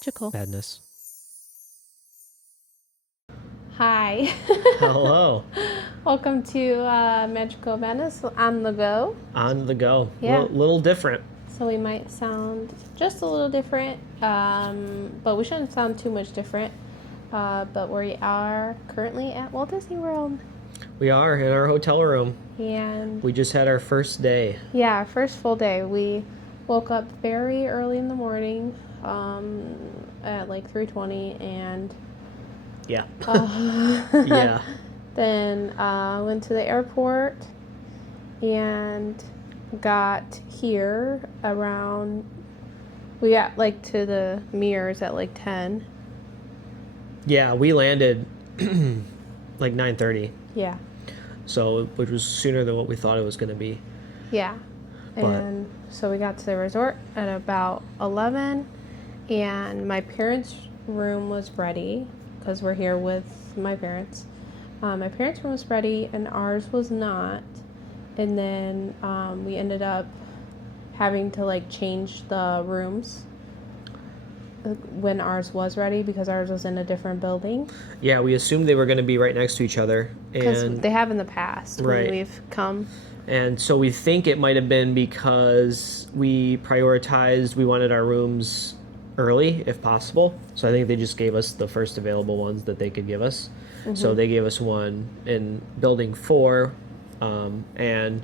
magical madness. Hi. Hello. Welcome to Magical Madness on the go. On the go. Yeah. Little different. So we might sound just a little different, but we shouldn't sound too much different. But we are currently at Walt Disney World. We are in our hotel room. And we just had our first day. Yeah, our first full day. We woke up very early in the morning at like 3:20 and yeah. Yeah. Then went to the airport and got here around, we got like to the mirrors at like 10. Yeah, we landed like 9:30. Yeah. So, which was sooner than what we thought it was going to be. Yeah. And so we got to the resort at about 11, and my parents' room was ready because we're here with my parents. My parents' room was ready and ours was not. And then we ended up having to like change the rooms when ours was ready because ours was in a different building. Yeah, we assumed they were going to be right next to each other. Because they have in the past when we've come. And so we think it might have been because we wanted our rooms early if possible. So I think they just gave us the first available ones that they could give us. Mm-hmm. So they gave us one in building 4. And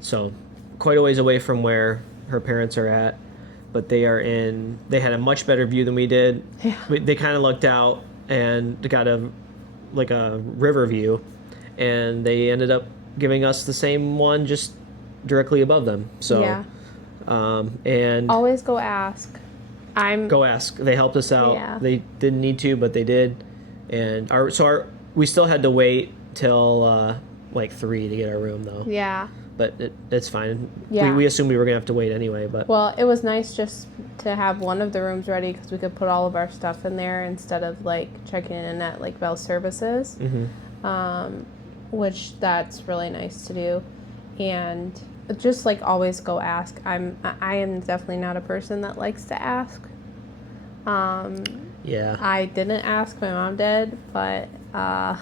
so quite a ways away from where her parents are at. But they had a much better view than we did. Yeah. They kind of looked out and got a river view. And they ended up giving us the same one just directly above them. So, yeah. And always go ask. Go ask. They helped us out. Yeah. They didn't need to, but they did. And we still had to wait till like 3 to get our room though. Yeah. But it's fine. Yeah. We assumed we were gonna have to wait anyway. But well, it was nice just to have one of the rooms ready because we could put all of our stuff in there instead of like checking in at like Bell Services. Mm-hmm. Which that's really nice to do, and just like always go ask. I am definitely not a person that likes to ask. Yeah. I didn't ask. My mom did, but I'm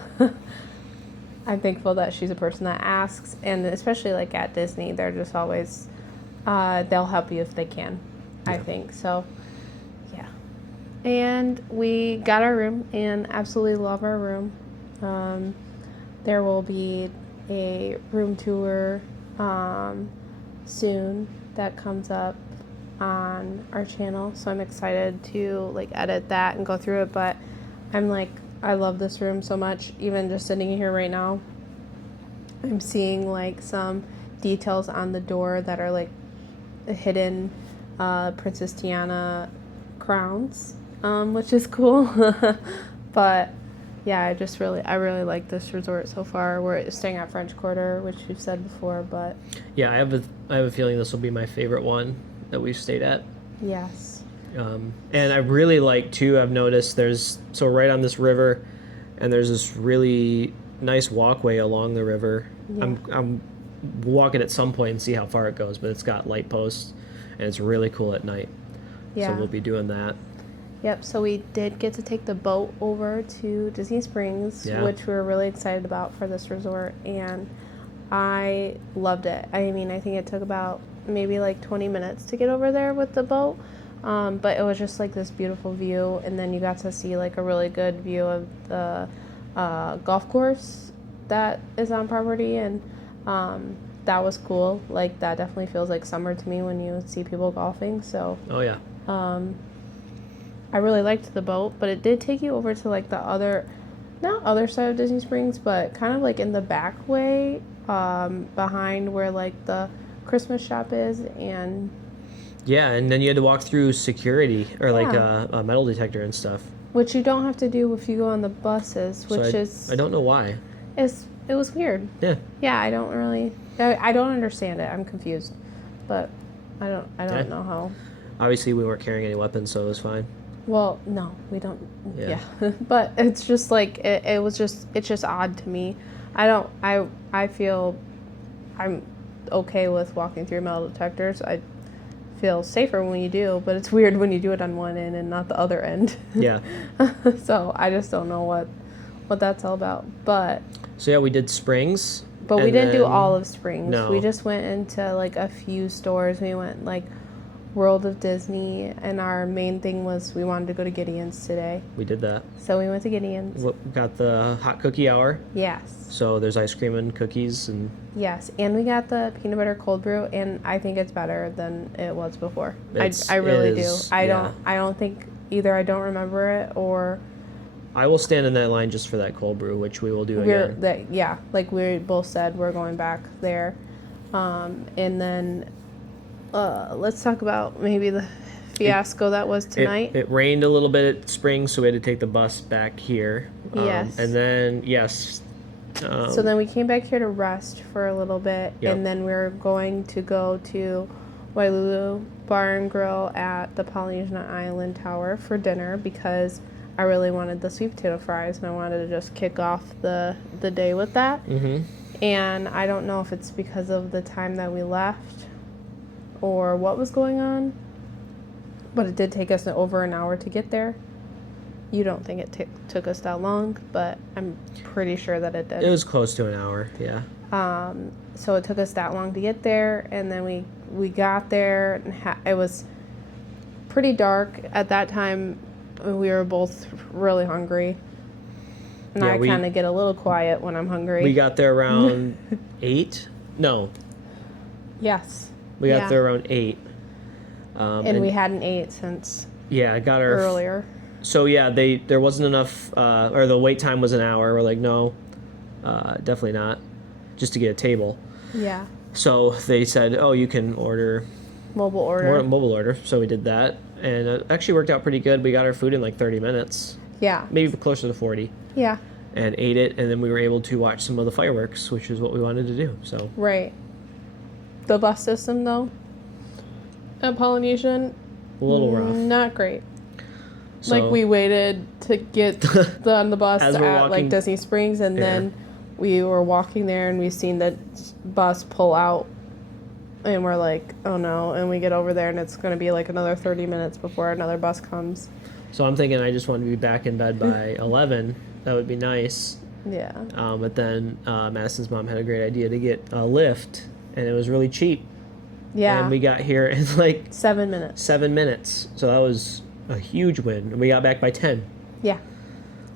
thankful that she's a person that asks, and especially like at Disney, they're just always they'll help you if they can. Yeah. I think so. Yeah. And we got our room and absolutely love our room. There will be a room tour soon that comes up on our channel, so I'm excited to like edit that and go through it. But I'm like, I love this room so much. Even just sitting here right now, I'm seeing like some details on the door that are like hidden Princess Tiana crowns, which is cool. But yeah, I really like this resort so far. We're staying at French Quarter, which we've said before, but yeah, I have a feeling this will be my favorite one that we've stayed at. Yes. And I really like too. I've noticed so right on this river, and there's this really nice walkway along the river. Yeah. I'm walking at some point and see how far it goes, but it's got light posts, and it's really cool at night. Yeah. So we'll be doing that. Yep, so we did get to take the boat over to Disney Springs, yeah, which we were really excited about for this resort, and I loved it. I mean, I think it took about maybe like 20 minutes to get over there with the boat, but it was just like this beautiful view, and then you got to see like a really good view of the golf course that is on property, and that was cool. Like, that definitely feels like summer to me when you see people golfing, so. Oh, yeah. I really liked the boat, but it did take you over to like the not other side of Disney Springs, but kind of like in the back way, behind where like the Christmas shop is, and yeah, and then you had to walk through security or like a metal detector and stuff, which you don't have to do if you go on the buses, which I don't know why. It was weird. Yeah, I don't understand it. I'm confused, but I don't know how. Obviously, we weren't carrying any weapons, so it was fine. Well, no, we don't. Yeah. But it's just like it's just odd to me. I feel I'm okay with walking through metal detectors. I feel safer when you do, but it's weird when you do it on one end and not the other end. Yeah. So I just don't know what that's all about. But So yeah, we did Springs. we and didn't do then- all of Springs. No. We just went into like a few stores. We went like World of Disney, and our main thing was we wanted to go to Gideon's today. We did that. So we went to Gideon's. We got the hot cookie hour. Yes. So there's ice cream and cookies and Yes, and we got the peanut butter cold brew, and I think it's better than it was before. It's- I really it is, do. yeah. I don't think either I don't remember it or I will stand in that line just for that cold brew, which we will do we're again. that yeah, like we both said we're going back there. And then let's talk about maybe the fiasco that was tonight. It rained a little bit at Springs, so we had to take the bus back here. Yes. And then yes. So then we came back here to rest for a little bit, Yep. and then we are going to go to Wailulu Bar and Grill at the Polynesian Island Tower for dinner because I really wanted the sweet potato fries and I wanted to just kick off the day with that. Mm-hmm. And I don't know if it's because of the time that we left or what was going on, but it did take us over an hour to get there. You don't think it took us that long, but I'm pretty sure that it did. It was close to an hour. Yeah. So it took us that long to get there, and then we got there, and it was pretty dark at that time. We were both really hungry, and Yeah, I kind of get a little quiet when I'm hungry. We got there around 8. No, Yes. we got Yeah. there around 8. And we hadn't ate since yeah, I got our earlier. So yeah, there wasn't enough, or the wait time was an hour. We're like, no, definitely not, just to get a table. Yeah. So they said, oh, you can order Mobile order. mobile order. So we did that, and it actually worked out pretty good. We got our food in like 30 minutes, Yeah. maybe closer to 40, Yeah. and ate it, and then we were able to watch some of the fireworks, which is what we wanted to do. So Right. The bus system, though, at Polynesian, a little rough. not great. So, Like we waited to get on the bus As at we're like walking- Disney Springs, and Yeah. then we were walking there, and we seen the bus pull out, and we're like, oh no! And we get over there, and it's gonna be like another 30 minutes before another bus comes. so I'm thinking I just want to be back in bed by 11. That would be nice. Yeah. But then Madison's mom had a great idea to get a lift, and it was really cheap. Yeah. And we got here in like 7 minutes. 7 minutes. So that was a huge win. And we got back by 10. Yeah.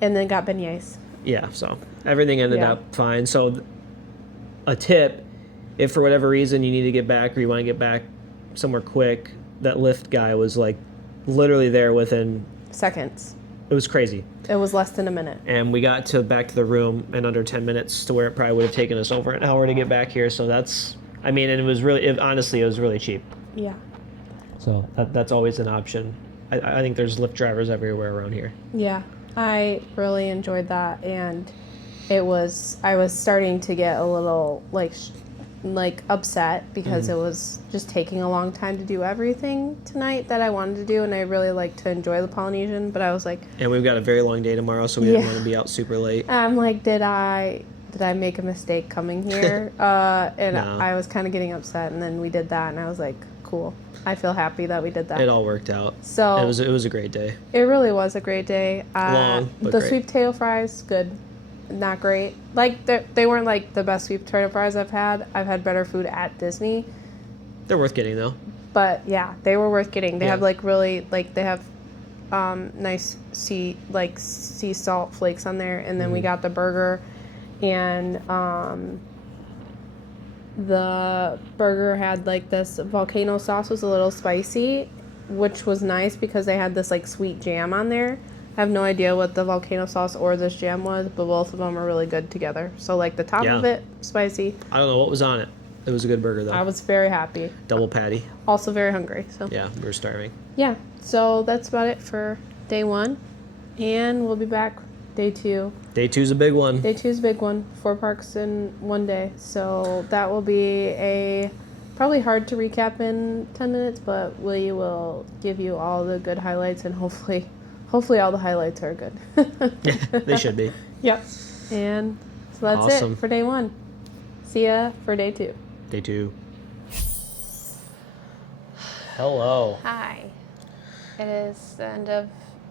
And then got beignets. Yeah, so everything ended Yeah. up fine. So a tip, if for whatever reason you need to get back or you want to get back somewhere quick, that Lyft guy was like literally there within, Seconds. it was crazy. It was less than a minute. And we got back to the room in under 10 minutes to where it probably would have taken us over an hour to get back here. So that's, I mean, and it was really, honestly, it was really cheap. Yeah. So that's always an option. I think there's Lyft drivers everywhere around here. Yeah, I really enjoyed that, and I was starting to get a little like upset because it was just taking a long time to do everything tonight that I wanted to do, and I really like to enjoy the Polynesian, but I was like, And we've got a very long day tomorrow, so we didn't Yeah. want to be out super late. I'm like, did I make a mistake coming here? And No. I was kind of getting upset, and then we did that, and I was like, cool. I feel happy that we did that. It all worked out. So It was a great day. it really was a great day. Long, but the great. sweet potato fries, good. Not great. Like they weren't like the best sweet potato fries I've had. I've had better food at Disney, They're worth getting though. but yeah, they were worth getting. They Yeah. have like really like they have nice sea salt flakes on there, and then we got the burger, and the burger had like this volcano sauce was a little spicy, which was nice because they had this like sweet jam on there. I have no idea what the volcano sauce or this jam was, but both of them are really good together. So like the top of Yeah. it, spicy. I don't know what was on it. It was a good burger though. I was very happy. Double patty. Also very hungry. So Yeah, we were starving. yeah. So that's about it for day 1, and we'll be back day 2. Day 2's a big one. Day 2 is a big one. 4 parks in one day. So that will be a probably hard to recap in 10 minutes, but we will give you all the good highlights, and hopefully all the highlights are good. Yeah, they should be. Yep. And so that's Awesome. it for day 1. See ya for day 2. Day 2. Hello. Hi. It is the end of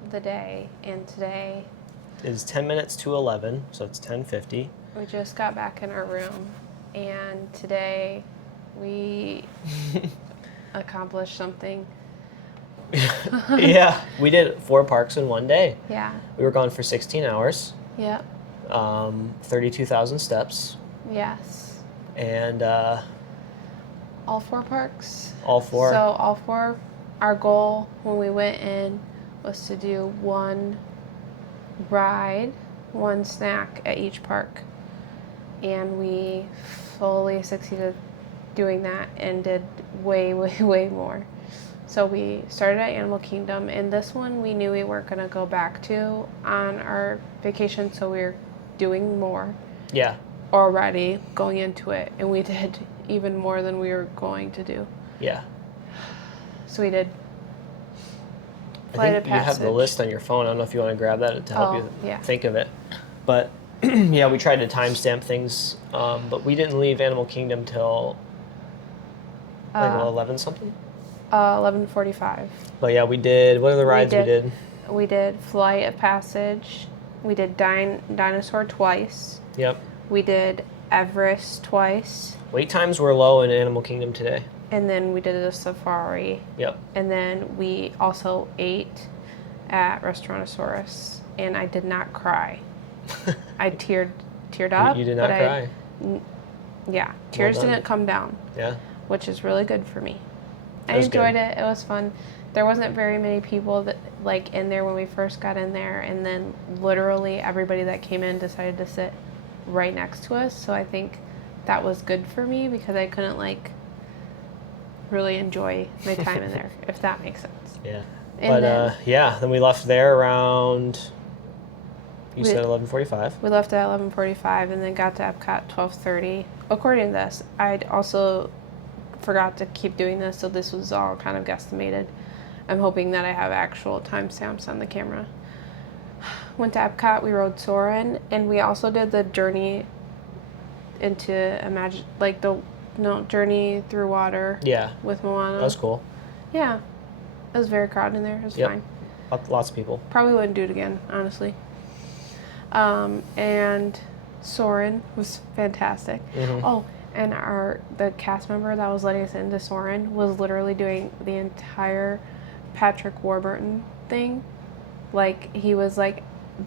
the day, and today It's 10 minutes to 11, so it's 10:50. we just got back in our room, and today we accomplished something. Yeah, we did 4 parks in one day. Yeah. We were gone for 16 hours, Yep. 32,000 steps, Yes. and All 4 parks. all 4. So all 4. Our goal when we went in was to do 1 ride, 1 snack at each park, and we fully succeeded doing that and did way, way, way more. So we started at Animal Kingdom, and this one we knew we weren't going to go back to on our vacation, so we were doing more Yeah. already going into it, and we did even more than we were going to do. Yeah. So we did I Flight think of you have the Passage. list on your phone. I don't know if you want to grab that to help Oh, you yeah. think of it. But yeah, we tried to timestamp things, but we didn't leave Animal Kingdom till like 11 something. 11:45. But yeah, we did. What are the rides we did- did? We did Flight of Passage. We did Dinosaur twice. Yep. We did Everest twice. Wait times were low in Animal Kingdom today. And then we did a safari. Yep. And then we also ate at Restaurantosaurus. And I did not cry. I teared up. You did not but cry. Yeah. Tears done. didn't come down, Yeah. which is really good for me. I It was enjoyed good. it. It was fun. There wasn't very many people that like in there when we first got in there, and then literally everybody that came in decided to sit right next to us. So I think that was good for me because I couldn't like really enjoy my time in there, if that makes sense. Yeah. And But then yeah, then we left there around. You We- said 11:45. we left at 11:45 and then got to Epcot 12:30. According to this, I'd also forgot to keep doing this, so this was all kind of guesstimated. I'm hoping that I have actual timestamps on the camera. Went to Epcot, we rode Soarin', and we also did the journey into Journey Through Water Yeah, with Moana. that was cool. Yeah, it was very crowded in there. It was Yep. fine. Lots of people. Probably wouldn't do it again, honestly. And Soarin' was fantastic. Mhm. Oh, and the cast member that was letting us into Soarin' was literally doing the entire Patrick Warburton thing. Like he was like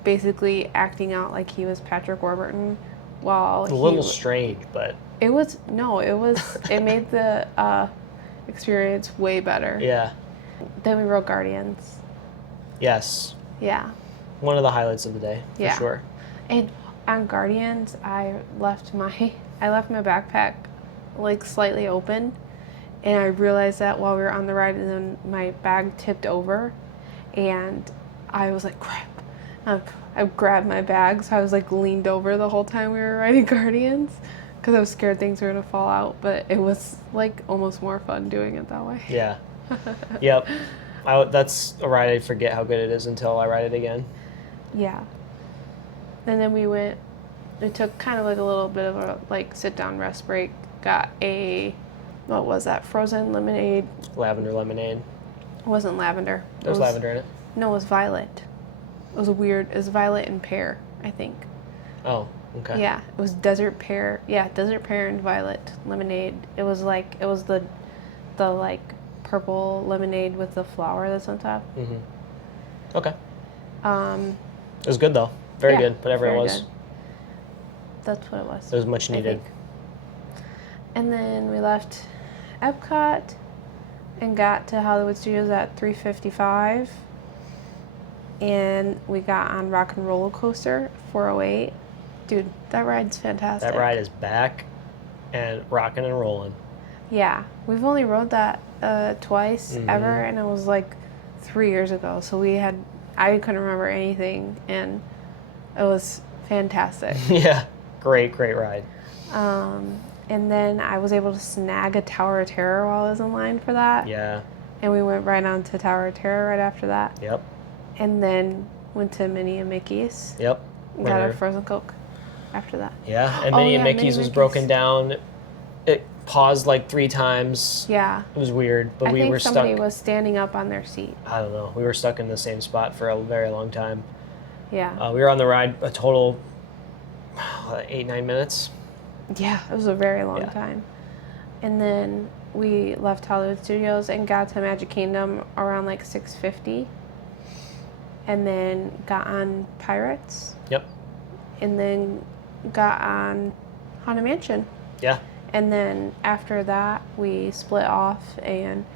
basically acting out like he was Patrick Warburton while A little strange, but it made the experience way better. yeah. Then we rode Guardians. Yes. Yeah. One of the highlights of the day, for Yeah. sure. And on Guardians, I left my backpack like slightly open, and I realized that while we were on the ride, and then my bag tipped over, and I was like, crap. I grabbed my bag, so I was like leaned over the whole time we were riding Guardians, because I was scared things were gonna fall out. But it was like almost more fun doing it that way. Yeah. Yep. That's a ride I forget how good it is until I ride it again. Yeah. And then we took kind of like a little bit of a like sit down rest break. Got what was that? Frozen lemonade. Lavender lemonade. It wasn't lavender. There's lavender in it. No, it was violet. It was violet and pear, I think. Oh, okay. Yeah, it was desert pear. Yeah, desert pear and violet lemonade. It was the like purple lemonade with the flower that's on top. Mhm. Okay. It It was good though. Very yeah, good. Whatever very it was. good. That's what it was. It was much I needed. think. And then we left Epcot and got to Hollywood Studios at 3:55. And we got on Rock and Roller Coaster 408. Dude, that ride's fantastic. That ride is back and rocking and rolling. Yeah, we've only rode that twice Mhm. ever, and it was like 3 years ago. So I couldn't remember anything, and it was fantastic. Yeah. Great ride. And then I was able to snag a Tower of Terror while I was in line for that. Yeah. And we went right on to Tower of Terror right after that. Yep. And then went to Minnie and Mickey's. Yep. And got a Winner. frozen Coke after that. Yeah, and Oh, Minnie yeah, and Minnie Mickey's and was Mickey's. broken down. It paused like 3 times. Yeah. It was weird, but I we think were stuck. somebody was standing up on their seat. I don't know. We were stuck in the same spot for a very long time. Yeah. We were on the ride a total 8-9 minutes. Yeah, it was a very long Yeah. time. And then we left Hollywood Studios and got to Magic Kingdom around like 6:50. And then got on Pirates. Yep. And then got on Haunted Mansion. Yeah. And then after that, we split off, and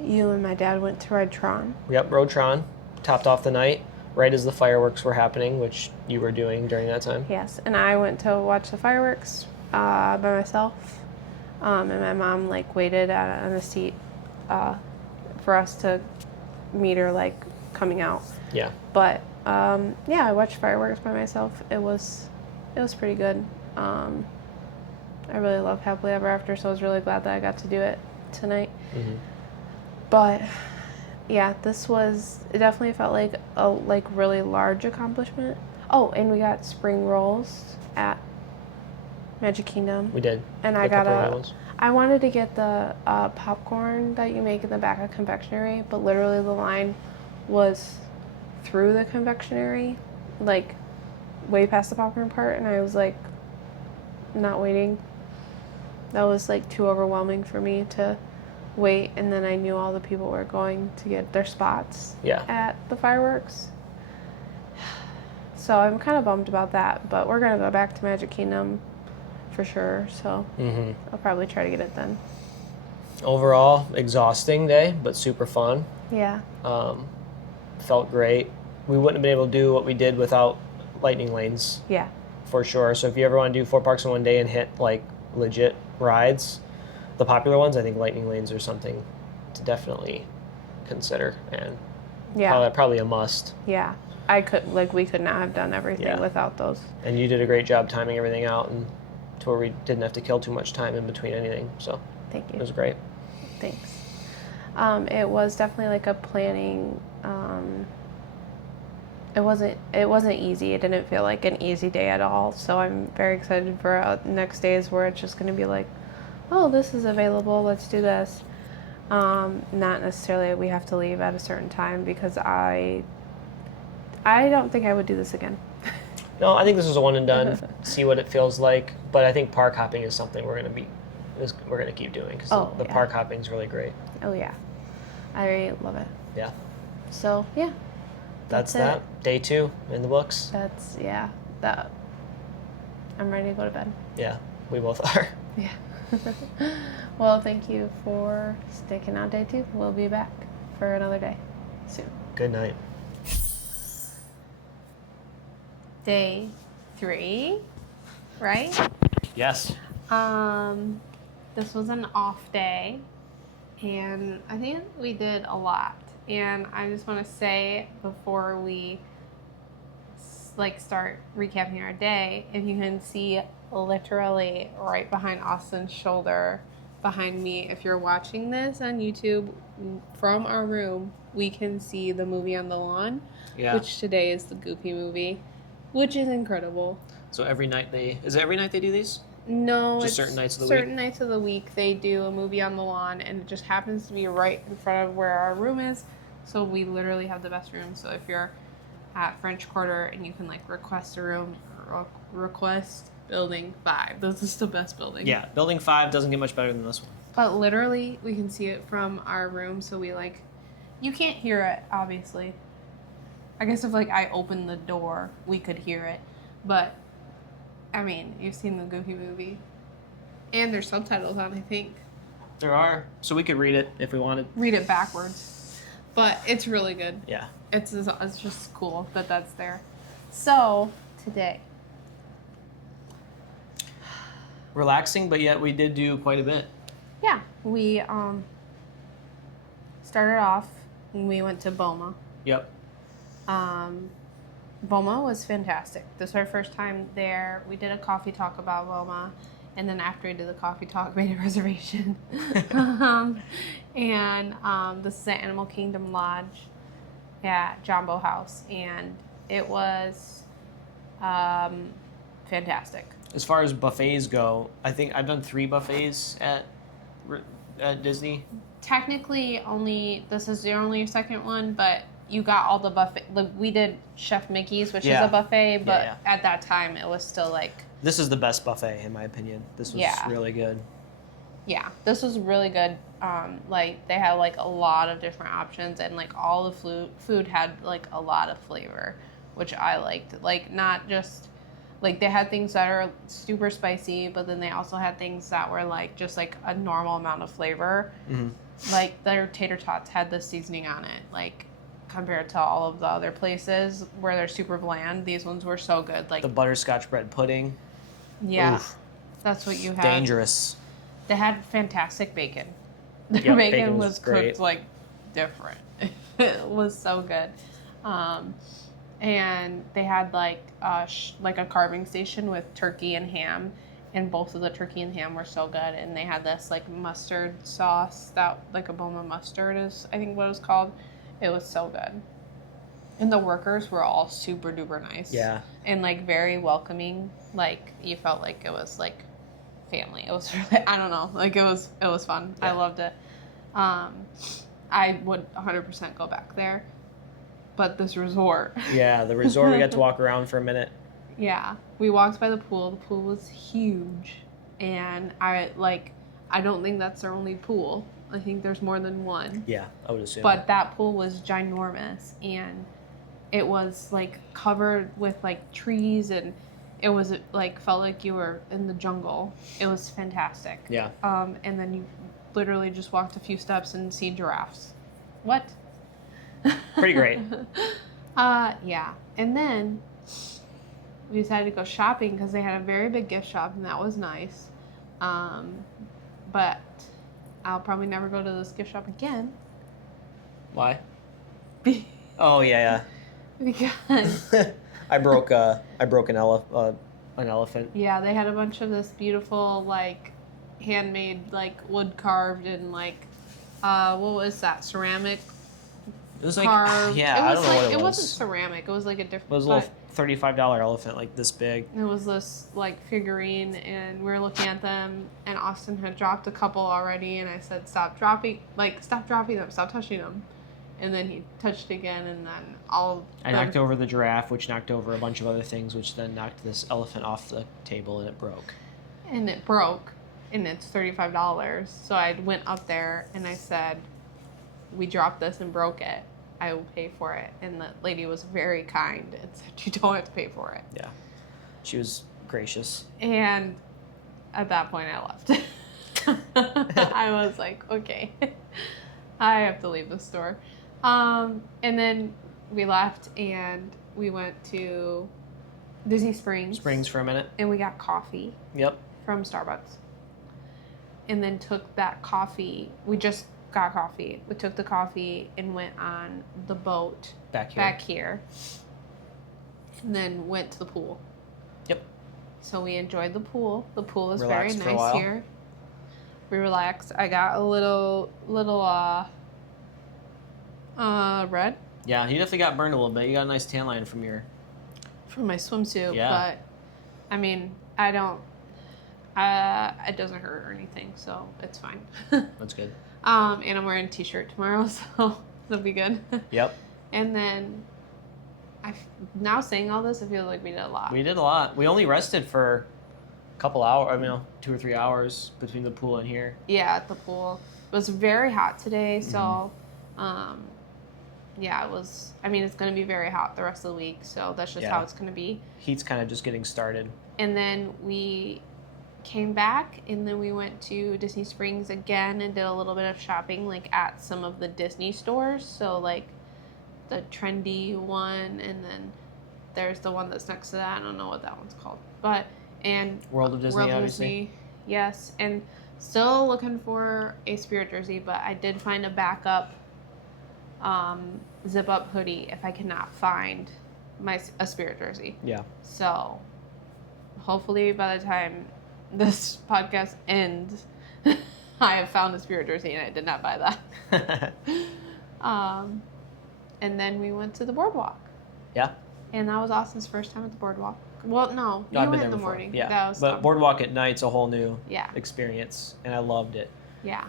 you and my dad went to ride Tron. Yep. Rotron topped off the night right as the fireworks were happening, which you were doing during that time. Yes, and I went to watch the fireworks by myself, and my mom like waited on a seat for us to meet her like coming out. Yeah. But yeah, I watched fireworks by myself. It was pretty good. I really love Happily Ever After, so I was really glad that I got to do it tonight. Mm-hmm. But yeah, it definitely felt like a really large accomplishment. Oh, and we got spring rolls at Magic Kingdom. We did. And I wanted to get the popcorn that you make in the back of confectionery, but literally the line was through the confectionery, like way past the popcorn part, and I was like not waiting. That was like too overwhelming for me to wait, and then I knew all the people were going to get their spots at the fireworks. So I'm kind of bummed about that, but we're going to go back to Magic Kingdom for sure, so I'll probably try to get it then. Overall, exhausting day, but super fun. Yeah. Felt great. We wouldn't have been able to do what we did without lightning lanes. Yeah. For sure. So if you ever want to do 4 parks in one day and hit like legit rides, the popular ones, I think lightning lanes are something to definitely consider, and probably a must. Yeah. We could not have done everything without those. And you did a great job timing everything out, and to where we didn't have to kill too much time in between anything. So thank you. It was great. Thanks. It was definitely like a planning. It wasn't easy. It didn't feel like an easy day at all. So I'm very excited for next days where it's just going to be like, oh, this is available. Let's do this. Not necessarily we have to leave at a certain time, because I don't think I would do this again. No, I think this is a one and done. See what it feels like. But I think park hopping is something we're gonna keep doing, because the park hopping is really great. Oh yeah, I love it. Yeah. So yeah. That's that. Day 2 in the books. That. I'm ready to go to bed. Yeah, we both are. Yeah. Well, thank you for sticking out day 2. We'll be back for another day soon. Good night. Day 3, right? Yes. This was an off day, and I think we did a lot. And I just want to say, before we start recapping our day, if you can see literally right behind Austin's shoulder, behind me, if you're watching this on YouTube from our room, we can see the movie on the lawn, which today is the Goofy movie, which is incredible. So every night is it every night they do these? No, just certain nights of the week? Certain nights of the week they do a movie on the lawn, and it just happens to be right in front of where our room is. So we literally have the best room. So if you're at French Quarter and you can request a room, request Building 5. This is the best building. Yeah, Building 5 doesn't get much better than this one. But literally we can see it from our room, so we you can't hear it, obviously. I guess if I opened the door, we could hear it. But I mean, you've seen the Goofy movie. And there's subtitles on, I think. There are. So we could read it if we wanted. Read it backwards. But it's really good. Yeah. It's just cool that that's there. So, today. Relaxing, but yet we did do quite a bit. Yeah. We started off and we went to Boma. Yep. Boma was fantastic. This was our first time there. We did a coffee talk about Boma. And then after we did the coffee talk, made a reservation. This is at Animal Kingdom Lodge at Jambo House. And it was fantastic. As far as buffets go, I think I've done 3 buffets at Disney. Technically, this is only your second one, but you got all the buffet. Like, we did Chef Mickey's, which is Yeah. a buffet, but Yeah. at that time it was still like, This is the best buffet in my opinion. This was Yeah. really good. yeah, this was really good. Like, they had like a lot of different options, and like all the food had like a lot of flavor, which I liked. Like, not just like, they had things that are super spicy, but then they also had things that were like just like a normal amount of flavor. Mm-hmm. Like, their tater tots had the seasoning on it, like, compared to all of the other places where they're super bland. These ones were so good. Like, The butterscotch bread pudding. yeah, Oof. that's what you had. Dangerous. They had fantastic bacon. Their Yep, bacon bacon was was great. cooked like different. It was so good. And they had like a carving station with turkey and ham, and both of the turkey and ham were so good. And they had this like mustard sauce that, like, a Boma mustard is, I think, what it was called. It was so good. And the workers were all super duper nice. Yeah. And like very welcoming. Like, you felt like it was like family. It was really, I don't know, like, it was fun. Yeah. I loved it. I would 100% go back there. But this resort, Yeah, the resort we got to walk around for a minute. yeah, we walked by the pool. The pool was huge, and I don't think that's their only pool. I think there's more than one. Yeah, I would assume. But that pool was ginormous, and it was like covered with like trees, and it was like, felt like you were in the jungle. It was fantastic. Yeah. And then you literally just walked a few steps and see giraffes. What? Pretty great. Yeah. And then we decided to go shopping because they had a very big gift shop, and that was nice. But I'll probably never go to this gift shop again. Why? Oh yeah, Because yeah. I broke an elephant. yeah, they had a bunch of this beautiful, like, handmade, like, wood carved, and like, what was that, ceramic It was like carved. yeah, It I was don't know like, what it was. wasn't ceramic. It was like a different. It was a little $35 elephant, like this big. It was this like figurine, and we were looking at them, and Austin had dropped a couple already, and I said, stop dropping them, stop touching them. And then he touched again, and then I knocked over the giraffe, which knocked over a bunch of other things, which then knocked this elephant off the table, and it broke. And it broke, and it's $35. So I went up there and I said, we dropped this and broke it. I will pay for it. And the lady was very kind and said, you don't have to pay for it. Yeah, she was gracious. And at that point, I left. I was like, okay, I have to leave the store. And then we left, and we went to Disney Springs. For a minute. And we got coffee Yep. from Starbucks. And then took that coffee. We just got coffee. We took the coffee and went on the boat Back here. And then went to the pool. Yep. So we enjoyed the pool. The pool is Relaxed for very a nice while. here. We relaxed. I got a little red Yeah, you definitely got burned a little bit. You got a nice tan line from your. from my swimsuit, Yeah. but I mean, I don't. It doesn't hurt or anything, so it's fine. That's good. And I'm wearing a t-shirt tomorrow, so it'll be good. Yep. And then, now saying all this, I feel like we did a lot. We did a lot. We only rested for a couple hours. I mean, 2 or 3 hours between the pool and here. Yeah, at the pool. It was very hot today, so, Mm-hmm. yeah, it was. I mean, it's going to be very hot the rest of the week, so that's just Yeah. how it's going to be. Heat's kind of just getting started. And then we came back, and then we went to Disney Springs again and did a little bit of shopping, like, at some of the Disney stores. So, like, the trendy one, and then there's the one that's next to that. I don't know what that one's called. But, and World of Disney, obviously. Yes. And still looking for a Spirit jersey, but I did find a backup zip-up hoodie if I cannot find a Spirit jersey. Yeah. So, hopefully by the time this podcast ends, I have found a Spirit jersey, and I did not buy that. And then we went to the boardwalk. Yeah. And that was Austin's first time at the boardwalk. Well, no, No, I've you been went in there the before. morning. Yeah, That was but fun. Boardwalk at night's a whole new Yeah. experience, and I loved it. Yeah.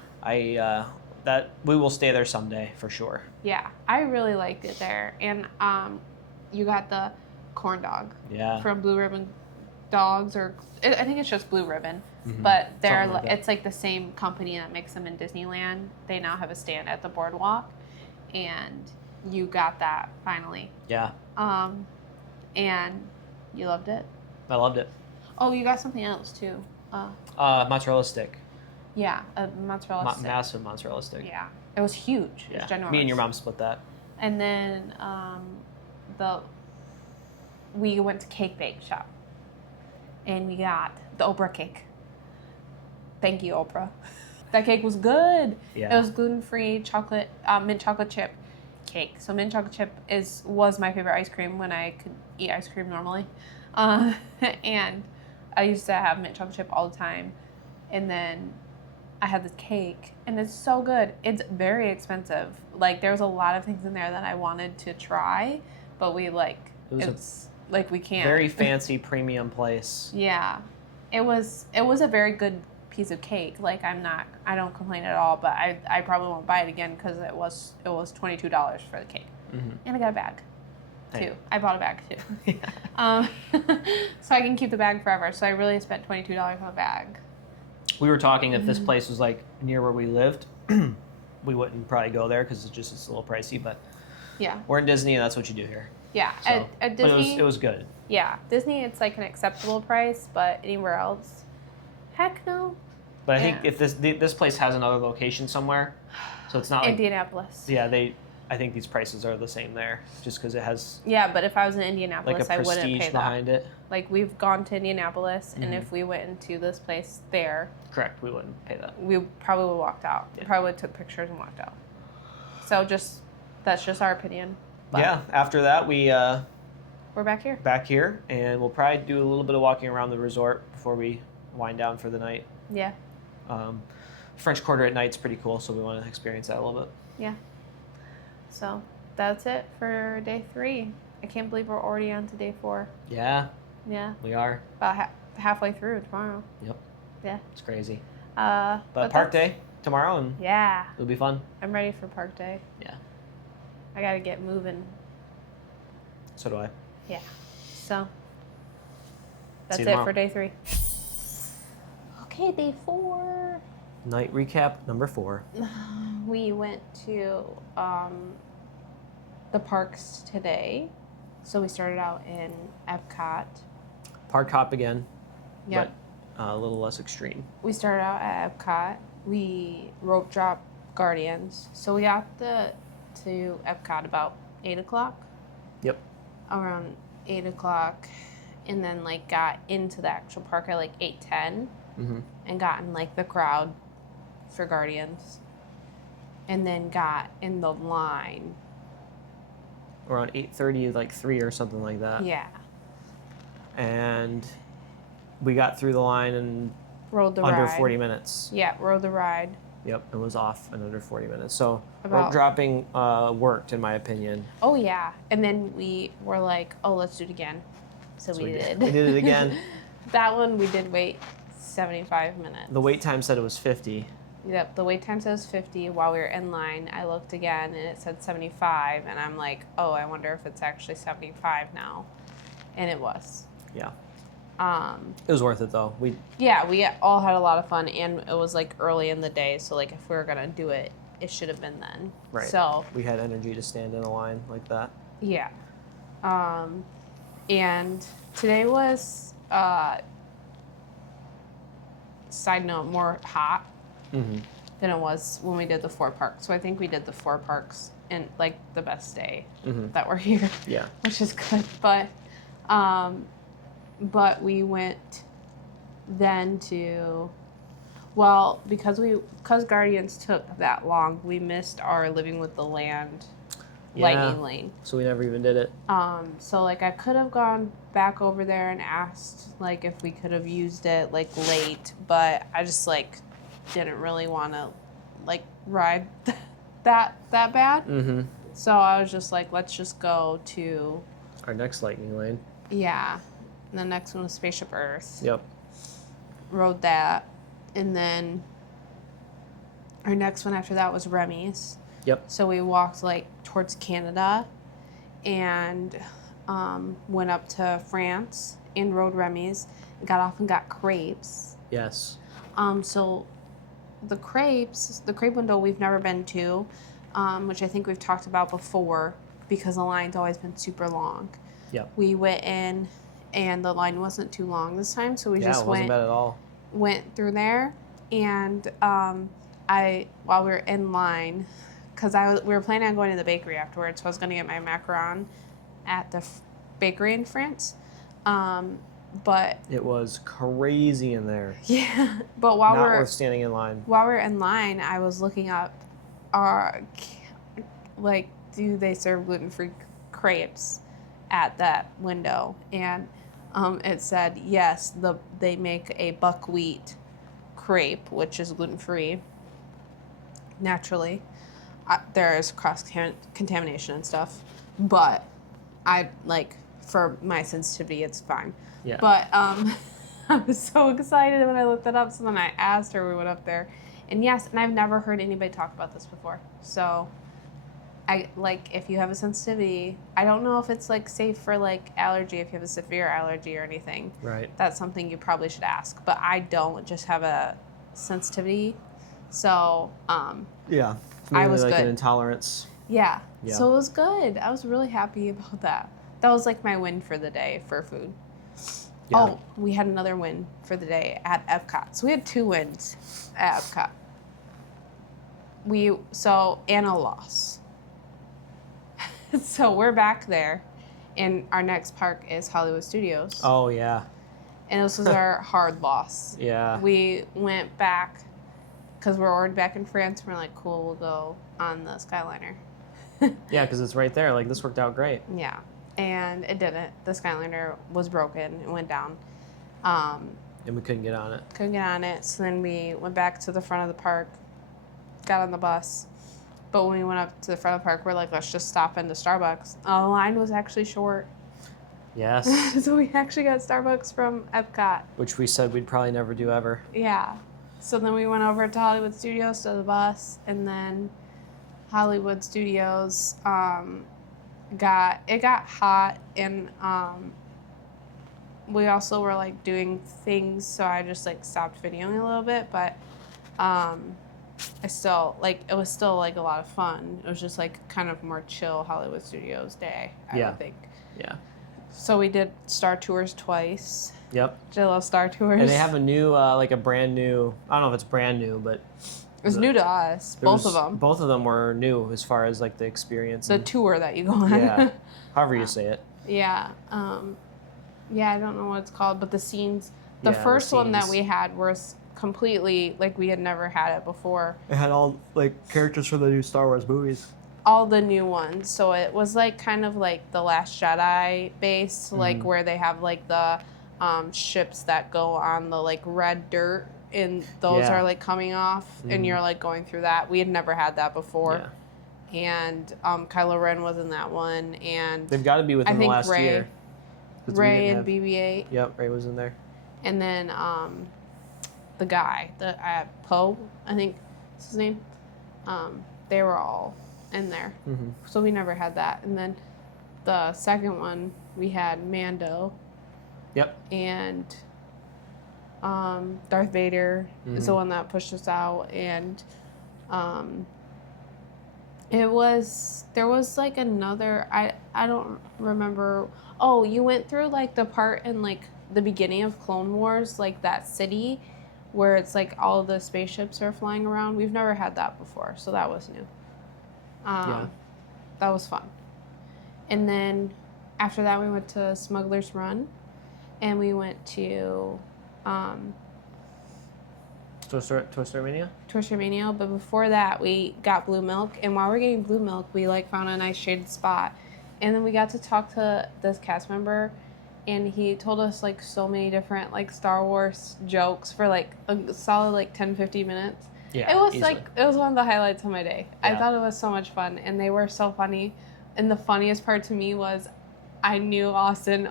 That we will stay there someday for sure. Yeah, I really liked it there, and you got the corn dog. Yeah. From Blue Ribbon Dogs, or I think it's just Blue Ribbon, Mhm. but they're Something like that. it's like the same company that makes them in Disneyland. They now have a stand at the boardwalk, and you got that finally. Yeah, And you loved it. I loved it. Oh, you got something else too. Mozzarella stick. Yeah, a mozzarella stick. Massive mozzarella stick. Yeah, it was huge. It was Yeah. ginormous. Me and your mom split that. And then we went to Cake Bake Shop, and we got the Oprah cake. Thank you, Oprah. That cake was good. Yeah. It was gluten-free chocolate, mint chocolate chip cake. So mint chocolate chip was my favorite ice cream when I could eat ice cream normally, and I used to have mint chocolate chip all the time. And then I had this cake, and it's so good. It's very expensive. Like, there's a lot of things in there that I wanted to try, but we we can't. Very fancy premium place. Yeah, it was a very good piece of cake. Like, I don't complain at all, but I probably won't buy it again because it was $22 for the cake, and I got a bag too. Hey. I bought a bag too, so I can keep the bag forever. So I really spent $22 on a bag. We were talking if this place was like near where we lived, we wouldn't probably go there because it's a little pricey. But Yeah, we're in Disney, and that's what you do here. yeah. So, At but Disney, it was good. yeah, Disney, it's like an acceptable price, but anywhere else, heck no. But I think Yeah. if this place has another location somewhere, so it's not like Indianapolis. yeah I think these prices are the same there just because it has Yeah, but if I was in like Indianapolis, a I wouldn't prestige pay that. behind it. Like, we've gone to Indianapolis, and Mhm. if we went into this place there, Correct, we wouldn't pay that. we probably would have walked out. Yeah. Probably took pictures and walked out. So that's just our opinion. But Yeah. After that, we we're back here. back here, and we'll probably do a little bit of walking around the resort before we wind down for the night. Yeah, French Quarter at night's pretty cool, so we want to experience that a little bit. yeah. So that's it for day 3. I can't believe we're already on to day 4. Yeah, Yeah, we are. about halfway through tomorrow. Yep. Yeah. It's crazy. But Park that's- day tomorrow, and Yeah, it'll be fun. I'm ready for park day. Yeah. I gotta get moving. So do I. Yeah. So that's See it you tomorrow. for day 3. Okay, day 4. Night recap number 4. We went to the parks today. So we started out in Epcot. Park hop again, Yep. but a little less extreme. We started out at Epcot. We rope drop Guardians. So we got to Epcot about 8 o'clock. Yep. Around 8 o'clock. And then like got into the actual park at like 8:10 Mm-hmm. and got in like the crowd for Guardians. And then got in the line. Around 8:30, like 3 or something like that. Yeah. And we got through the line in Rode the under ride. 40 minutes. Yeah, rode the ride. Yep, and was off in under 40 minutes. So rope About- dropping worked, in my opinion. Oh yeah. And then we were like, oh, let's do it again. So we did. We did it again. That one we did wait 75 minutes. The wait time said it was 50. Yep, the wait time says 50. While we were in line, I looked again and it said 75, and I'm like, oh, I wonder if it's actually 75 now. And it was. Yeah. It was worth it though. We all had a lot of fun, and it was like early in the day, so like if we were gonna do it, it should have been then. Right. So we had energy to stand in a line like that. yeah. And today was side note, more hot Mm-hmm. than it was when we did the 4 parks. So I think we did the 4 parks in like the best day Mm-hmm. that we're here, Yeah. which is good. But we went then to, well, because Guardians took that long, we missed our Living with the Land lightning lane. So we never even did it. So like I could have gone back over there and asked like if we could have used it like late, but I just like didn't really want to like ride that bad. Mm-hmm. So I was just like, let's just go to Our next lightning lane. yeah, And the next one was Spaceship Earth. Yep. Rode that. And then our next one after that was Remy's. Yep. So we walked like towards Canada and went up to France and rode Remy's. Got off and got crepes. Yes. So the crepe window we've never been to, which I think we've talked about before because the line's always been super long. Yep. We went in and the line wasn't too long this time, so we Yeah, just it wasn't bad at all. went through there. And while we were in line, because we were planning on going to the bakery afterwards, so I was going to get my macaron at the bakery in France. But It was crazy in there. yeah, but while Not we're worth standing in line. while we're in line, I was looking up, do they serve gluten-free crepes at that window? And it said yes. They make a buckwheat crepe, which is gluten-free. Naturally, there is cross contamination and stuff, but for my sensitivity, it's fine. Yeah. But I was so excited when I looked it up. So then I asked her. We went up there, and yes, and I've never heard anybody talk about this before. So, if you have a sensitivity, I don't know if it's safe for allergy. If you have a severe allergy or anything, Right. that's something you probably should ask. But I don't just have a sensitivity, so Yeah. I was like good. An intolerance. Yeah. Yeah. So it was good. I was really happy about that. That was my win for the day for food. Yeah. Oh, we had another win for the day at Epcot. So we had 2 wins at Epcot. And a loss. So we're back there, and our next park is Hollywood Studios. Oh yeah. And this was our hard loss. Yeah. We went back because we're already back in France. And we're like, cool, we'll go on the Skyliner. Yeah, because it's right there. This worked out great. Yeah. And it didn't. The Skyliner was broken. It went down. And we couldn't get on it. Couldn't get on it. So then we went back to the front of the park, got on the bus. But when we went up to the front of the park, we're like, let's just stop into Starbucks. The line was actually short. Yes. So we actually got Starbucks from Epcot. Which we said we'd probably never do ever. Yeah. So then we went over to Hollywood Studios to the bus. And then Hollywood Studios got hot. And we also were doing things. So I just stopped videoing a little bit. But I still it was still a lot of fun. It was just kind of more chill Hollywood Studios day, I would think. Yeah. So we did Star Tours twice. Yep. I love Star Tours. And they have a new, a brand new, I don't know if it's brand new, but it's new to us, both of them. Both of them were new as far as the experience. The tour that you go on. Yeah. However you say it. Yeah. Yeah, I don't know what it's called, but the scenes, the Yeah, the first one that scenes. we had was completely we had never had it before. It had all characters from the new Star Wars movies. All the new ones. So it was kind of the Last Jedi based, where they have the ships that go on the red dirt, and those Yeah. are coming off, and you're going through that. We had never had that before. Yeah. And Kylo Ren was in that one, and They've got to be within I the think last Rey- year. 'Cause we Ray didn't and BB-8, Yep, Ray was in there. and then the guy, Poe, I think is his name. They were all in there. Mm-hmm. So we never had that. And then the second one, we had Mando. Yep. And Darth Vader is the one that pushed us out. And there was another, I don't remember. Oh, you went through the part in the beginning of Clone Wars, that city where it's all the spaceships are flying around. We've never had that before, so that was new. Yeah. That was fun. And then after that, we went to Smuggler's Run, and we went to Toy Story Mania? Toy Story Mania. But before that, we got blue milk, and while we were getting blue milk, we found a nice shaded spot, and then we got to talk to this cast member, and he told us so many different Star Wars jokes for a solid 10-15 minutes. Yeah. It was easily. it was one of the highlights of my day. I Yeah. thought it was so much fun, and they were so funny. And the funniest part to me was I knew Austin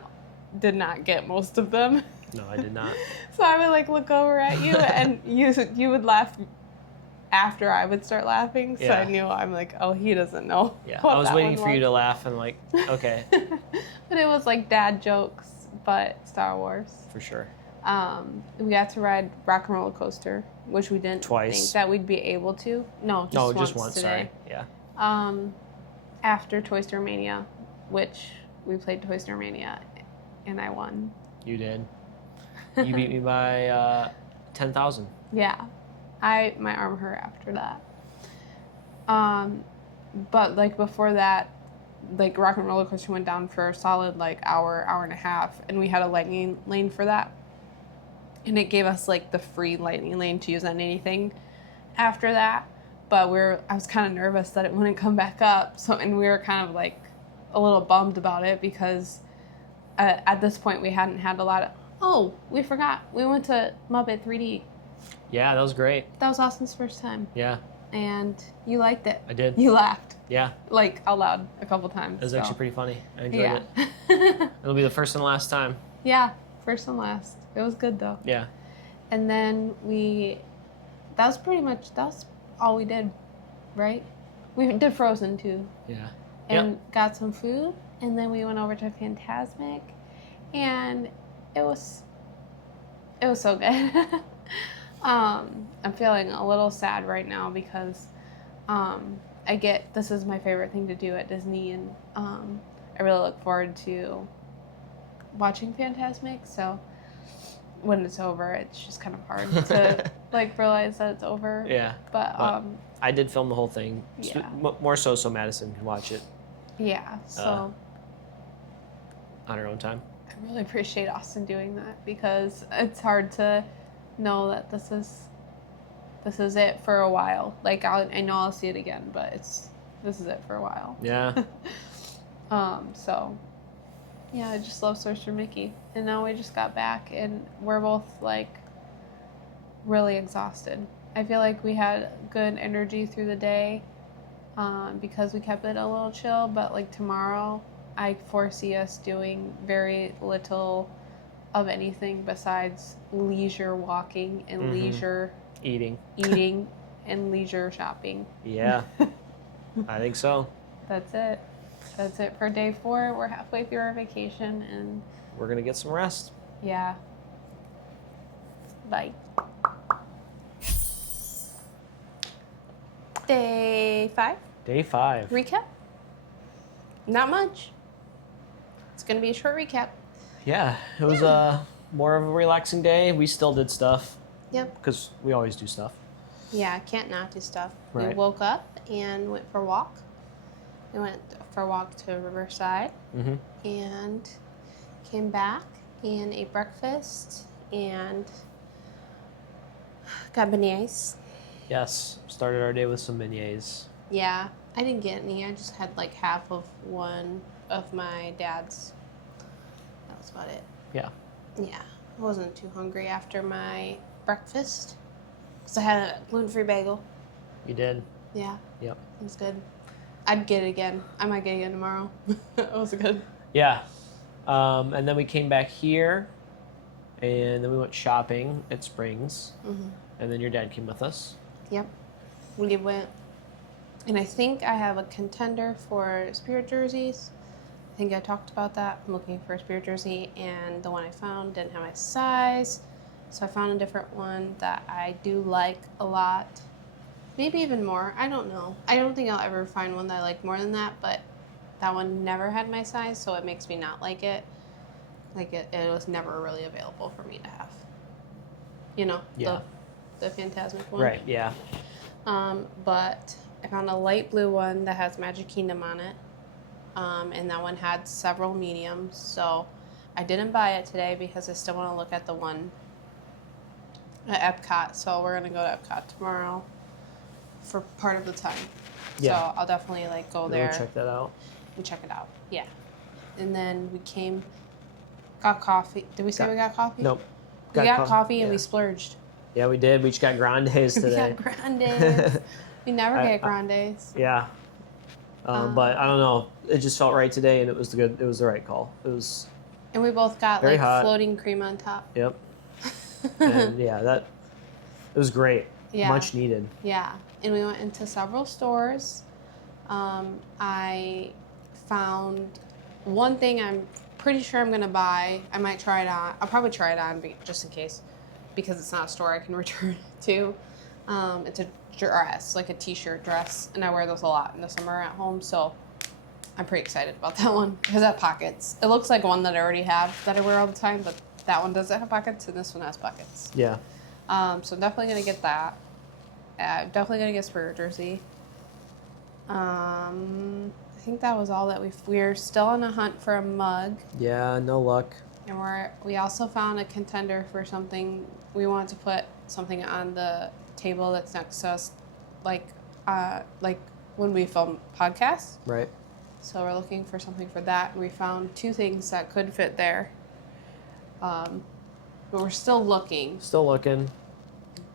did not get most of them. No, I did not. So I would like look over at you and you would laugh after I would start laughing. So Yeah. I knew, I'm like, oh, he doesn't know. Yeah, what I was that waiting one for you to was. laugh and like, okay, But it was like dad jokes, but Star Wars. for sure. We got to ride Rock and Roller Coaster, which we didn't Twice. think that we'd be able to. No, Just once. today. Sorry. Yeah. After Toy Story Mania, which we played Toy Story Mania, and I won. You did. You beat me by 10,000. Yeah, my arm hurt after that. But like before that, like Rock and Roller Coaster went down for a solid like hour and a half, and we had a lightning lane for that, and it gave us like the free lightning lane to use on anything after that. But I was kind of nervous that it wouldn't come back up, and we were kind of like a little bummed about it because at this point we hadn't had a lot of. Oh, we forgot. We went to Muppet 3D. Yeah, that was great. That was Austin's first time, Yeah, and you liked it. I did. You laughed Yeah, like out loud a couple times. it was actually pretty funny. I enjoyed Yeah. it. It'll be the first and last time. Yeah, first and last. It was good though. Yeah. And then that was all we did, right? We did Frozen too, Yeah. and got some food, and then we went over to Fantasmic, and it was so good. I'm feeling a little sad right now because this is my favorite thing to do at Disney, and I really look forward to watching Fantasmic. So when it's over, it's just kind of hard to like realize that it's over. Yeah. But I did film the whole thing. Yeah. More so Madison can watch it yeah, so on her own time. I really appreciate Austin doing that because it's hard to know that this is it for a while. Like I know I'll see it again, but this is it for a while. Yeah. So yeah, I just love Sorcerer Mickey. And now we just got back and we're both like really exhausted. I feel like we had good energy through the day because we kept it a little chill, but like tomorrow I foresee us doing very little of anything besides leisure walking and leisure Eating. eating and leisure shopping. Yeah. I think so. That's it. That's it for day 4. We're halfway through our vacation and We're going to get some rest. yeah. Bye. Day 5. Day 5. Recap? Not much. It's going to be a short recap. Yeah. It was more of a relaxing day. We still did stuff Yep. because we always do stuff. Yeah, can't not do stuff. We Right. woke up and went for a walk. We went for a walk to Riverside Mm-hmm. and came back and ate breakfast and got beignets. Yes. Started our day with some beignets. Yeah, I didn't get any. I just had like half of one of my dad's. That was about it. Yeah. Yeah, I wasn't too hungry after my breakfast because I had a gluten-free bagel. You did. Yeah, Yep. it was good. I'd get it again. I might get it again tomorrow. It was good. Yeah. And then we came back here and then we went shopping at Springs. Mm-hmm. And then your dad came with us. Yep. We went, and I think I have a contender for spirit jerseys. I think I talked about that. I'm looking for a spirit jersey, and the one I found didn't have my size, so I found a different one that I do like a lot. Maybe even more. I don't know. I don't think I'll ever find one that I like more than that, but that one never had my size, so it makes me not like it. Like it was never really available for me to have. You know, Yeah. the Fantasmic one. Right. Yeah. But I found a light blue one that has Magic Kingdom on it. And that one had several mediums. So I didn't buy it today because I still want to look at the one at Epcot. So we're going to go to Epcot tomorrow for part of the time. Yeah. So I'll definitely like go there We'll check that out. and check it out. Yeah. And then we got coffee. Did we say we got coffee? Nope. We got coffee and yeah. we splurged. Yeah, we did. We each got grandes We today. got grandes. We never I- get grandes. Yeah. But I don't know. It just felt right today, and it was good. It was the right call. It was And we both got Very like hot. floating cream on top. Yep. And yeah, it was great. Yeah. Much needed. Yeah, and we went into several stores. I found one thing I'm pretty sure I'm gonna buy. I might try it on. I'll probably try it on just in case, because it's not a store I can return it to. It's a dress, like a t-shirt dress, and I wear those a lot in the summer at home. So I'm pretty excited about that one because it has pockets. It looks like one that I already have that I wear all the time, but that one doesn't have pockets, and this one has pockets. Yeah. So I'm definitely gonna get that. Definitely gonna get Spurrier jersey. I think that was all that we're still on a hunt for a mug, Yeah, no luck. and we also found a contender for something. We wanted to put something on the table that's next to us, like when we film podcasts. Right. So we're looking for something for that. And we found 2 things that could fit there. But we're still looking. Still looking.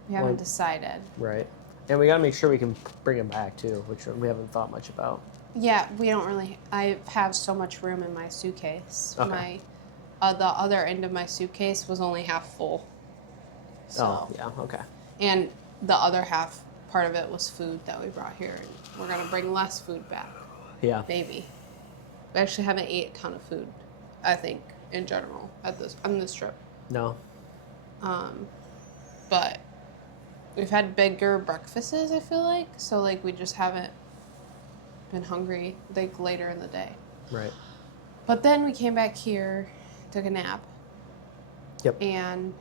We haven't Like- decided. Right. And we gotta make sure we can bring it back too, which we haven't thought much about. Yeah, we don't really. I have so much room in my suitcase. Okay. The other end of my suitcase was only half full. So, Oh, yeah, okay. and the other half part of it was food that we brought here, and we're gonna bring less food back. Yeah. Maybe. We actually haven't ate a ton of food, I think, in general on this trip. No. But we've had bigger breakfasts, I feel like. So like we just haven't been hungry like later in the day. Right. But then we came back here, took a nap, Yep. and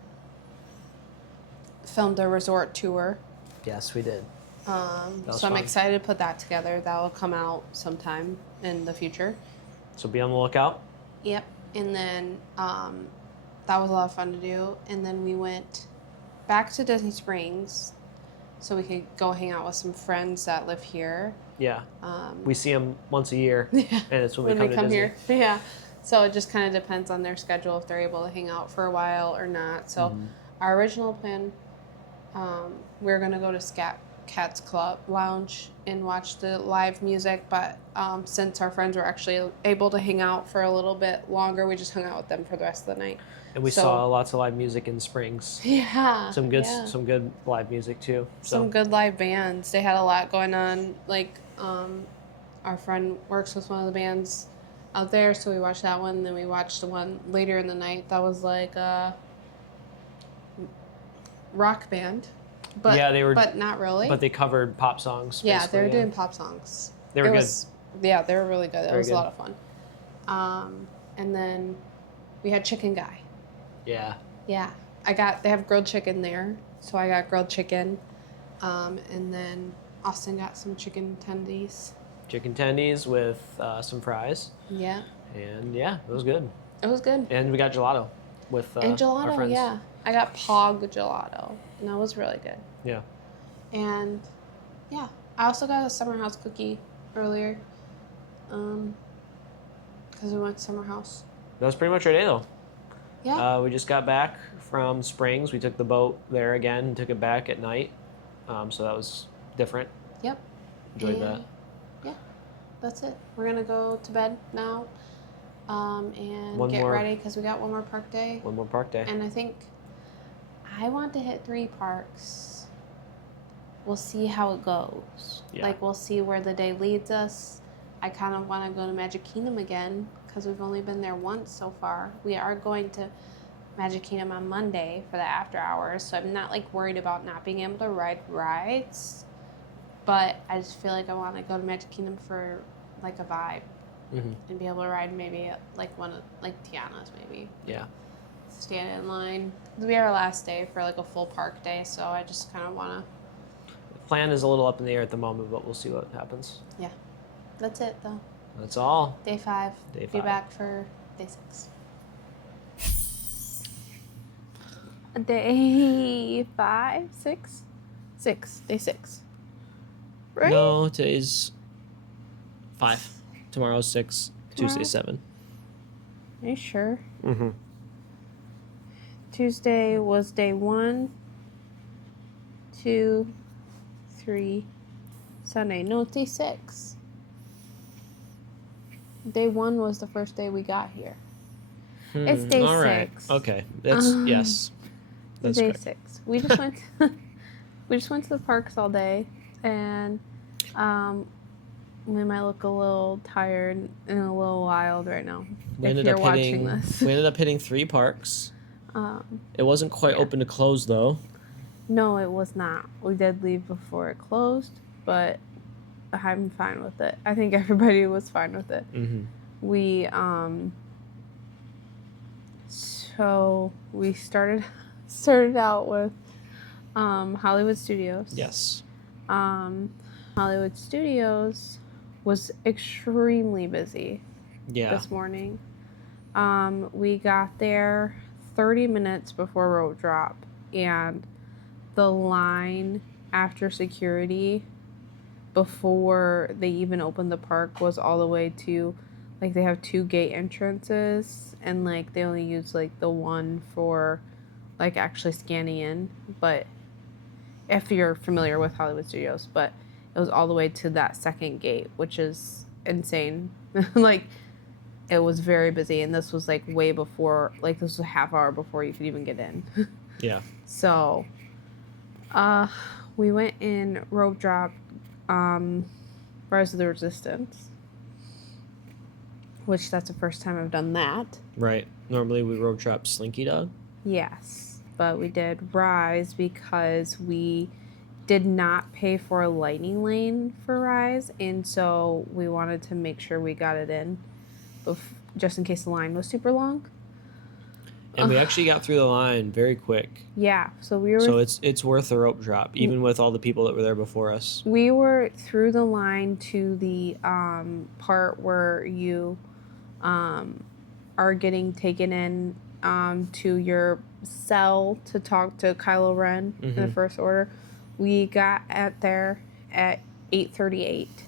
filmed a resort tour. Yes, we did. was So I'm fun. excited to put that together. That will come out sometime in the future. So be on the lookout. Yep. And then that was a lot of fun to do. And then we went back to Disney Springs so we could go hang out with some friends that live here. Yeah. We see them once a year, Yeah. and it's when we When come to Disney. here. Yeah. So it just kind of depends on their schedule if they're able to hang out for a while or not. So our original plan, we were going to go to Cats Club Lounge and watch the live music, but since our friends were actually able to hang out for a little bit longer, we just hung out with them for the rest of the night. And we So- saw lots of live music in Springs. Yeah. Some good, yeah. some good live music too. So Some good live bands. They had a lot going on. Like, our friend works with one of the bands out there, so we watched that one. And then we watched the one later in the night that was like a rock band. But, Yeah, they were- but not really. but they covered pop songs. yeah, they were basically, doing pop songs. They were It good. Yeah, they were really good. It Very was good. a lot of fun. And then we had Chicken Guy. Yeah. Yeah, they have grilled chicken there, so I got grilled chicken, and then Austin got some chicken tendies. Chicken tendies with some fries, Yeah, and yeah, it was good. it was good. And we got gelato with And our gelato, friends. yeah, I got Pog gelato, and that was really good. Yeah. And yeah, I also got a Summer House cookie earlier, because we went to Summer House. That was pretty much our day though. Yeah, We just got back from Springs. We took the boat there again and took it back at night. So that was different. yep. Enjoyed And, that. Yeah, that's it. We're gonna go to bed now, and One get more- ready because we got one more park day. One more park day. And I think I want to hit 3 parks. We'll see how it goes. Yeah. Like, we'll see where the day leads us. I kind of want to go to Magic Kingdom again because we've only been there once so far. We are going to Magic Kingdom on Monday for the after hours, so I'm not like worried about not being able to ride rides. But I just feel like I want to go to Magic Kingdom for like a vibe hmm and be able to ride maybe like one of like Tiana's maybe. Yeah. Stand in line. It'll be our last day for like a full park day, so I just kind of want The plan is a little up in the air at the moment, but we'll see what happens. to. That's it though. That's all. Day 5. Day Be 5. back for day 6. Day 5, 6, 6. Day 6. Right? No, today's 5. Tomorrow's 6. Tomorrow? Tuesday 7. Are you sure? Mm-hmm. Tuesday was day 1, 2, 3. Sunday. No, it's day 6. Day 1 was the first day we got here. It's day All right. 6. Okay. That's yes. That's Day correct. 6. We just went. We just went to the parks all day, and we might look a little tired and a little wild right now. We if ended you're up watching hitting. this, We ended up hitting 3 parks. um, It wasn't quite Yeah. open to close though. no, it was not. We did leave before it closed, but I'm fine with it. I think everybody was fine with it. Mm-hmm. We so we started out with Hollywood Studios. Yes. Hollywood Studios was extremely busy Yeah. this morning. We got there 30 minutes before rope drop, and the line after security before they even opened the park was all the way to, like, they have 2 gate entrances, and like they only use like the one for like actually scanning in, but if you're familiar with Hollywood Studios, but it was all the way to that second gate, which is insane. Like, it was very busy, and this was like way before, like this was a half hour before you could even get in. Yeah. So, we went in rope drop, Rise of the Resistance, which that's the first time I've done that. Right. Normally we road trap Slinky Dog. Yes, but we did Rise because we did not pay for a lightning lane for Rise, and so we wanted to make sure we got it in, just in case the line was super long. And we actually got through the line very quick. Yeah, so we were So it's worth a rope drop, even with all the people that were there before us. we were through the line to the part where you are getting taken in to your cell to talk to Kylo Ren in the Mhm. First Order. We got there at 8:38,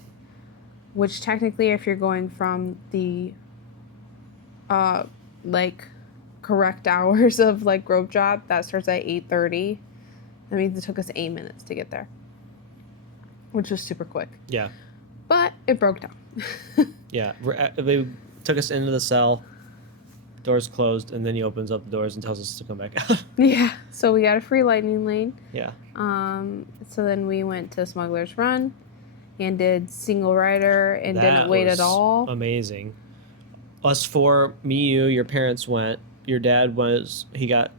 which technically, if you're going from the like correct hours of like rope drop, that starts at 8:30. That means it took us 8 minutes to get there, which was super quick. Yeah. But it broke down. Yeah. They took us into the cell. Doors closed, and then he opens up the doors and tells us to come back out. Yeah. So we got a free lightning lane. Yeah. So then we went to Smuggler's Run and did single rider and That didn't wait was at all. Amazing. Us 4, me, you, your parents went. Your dad was he got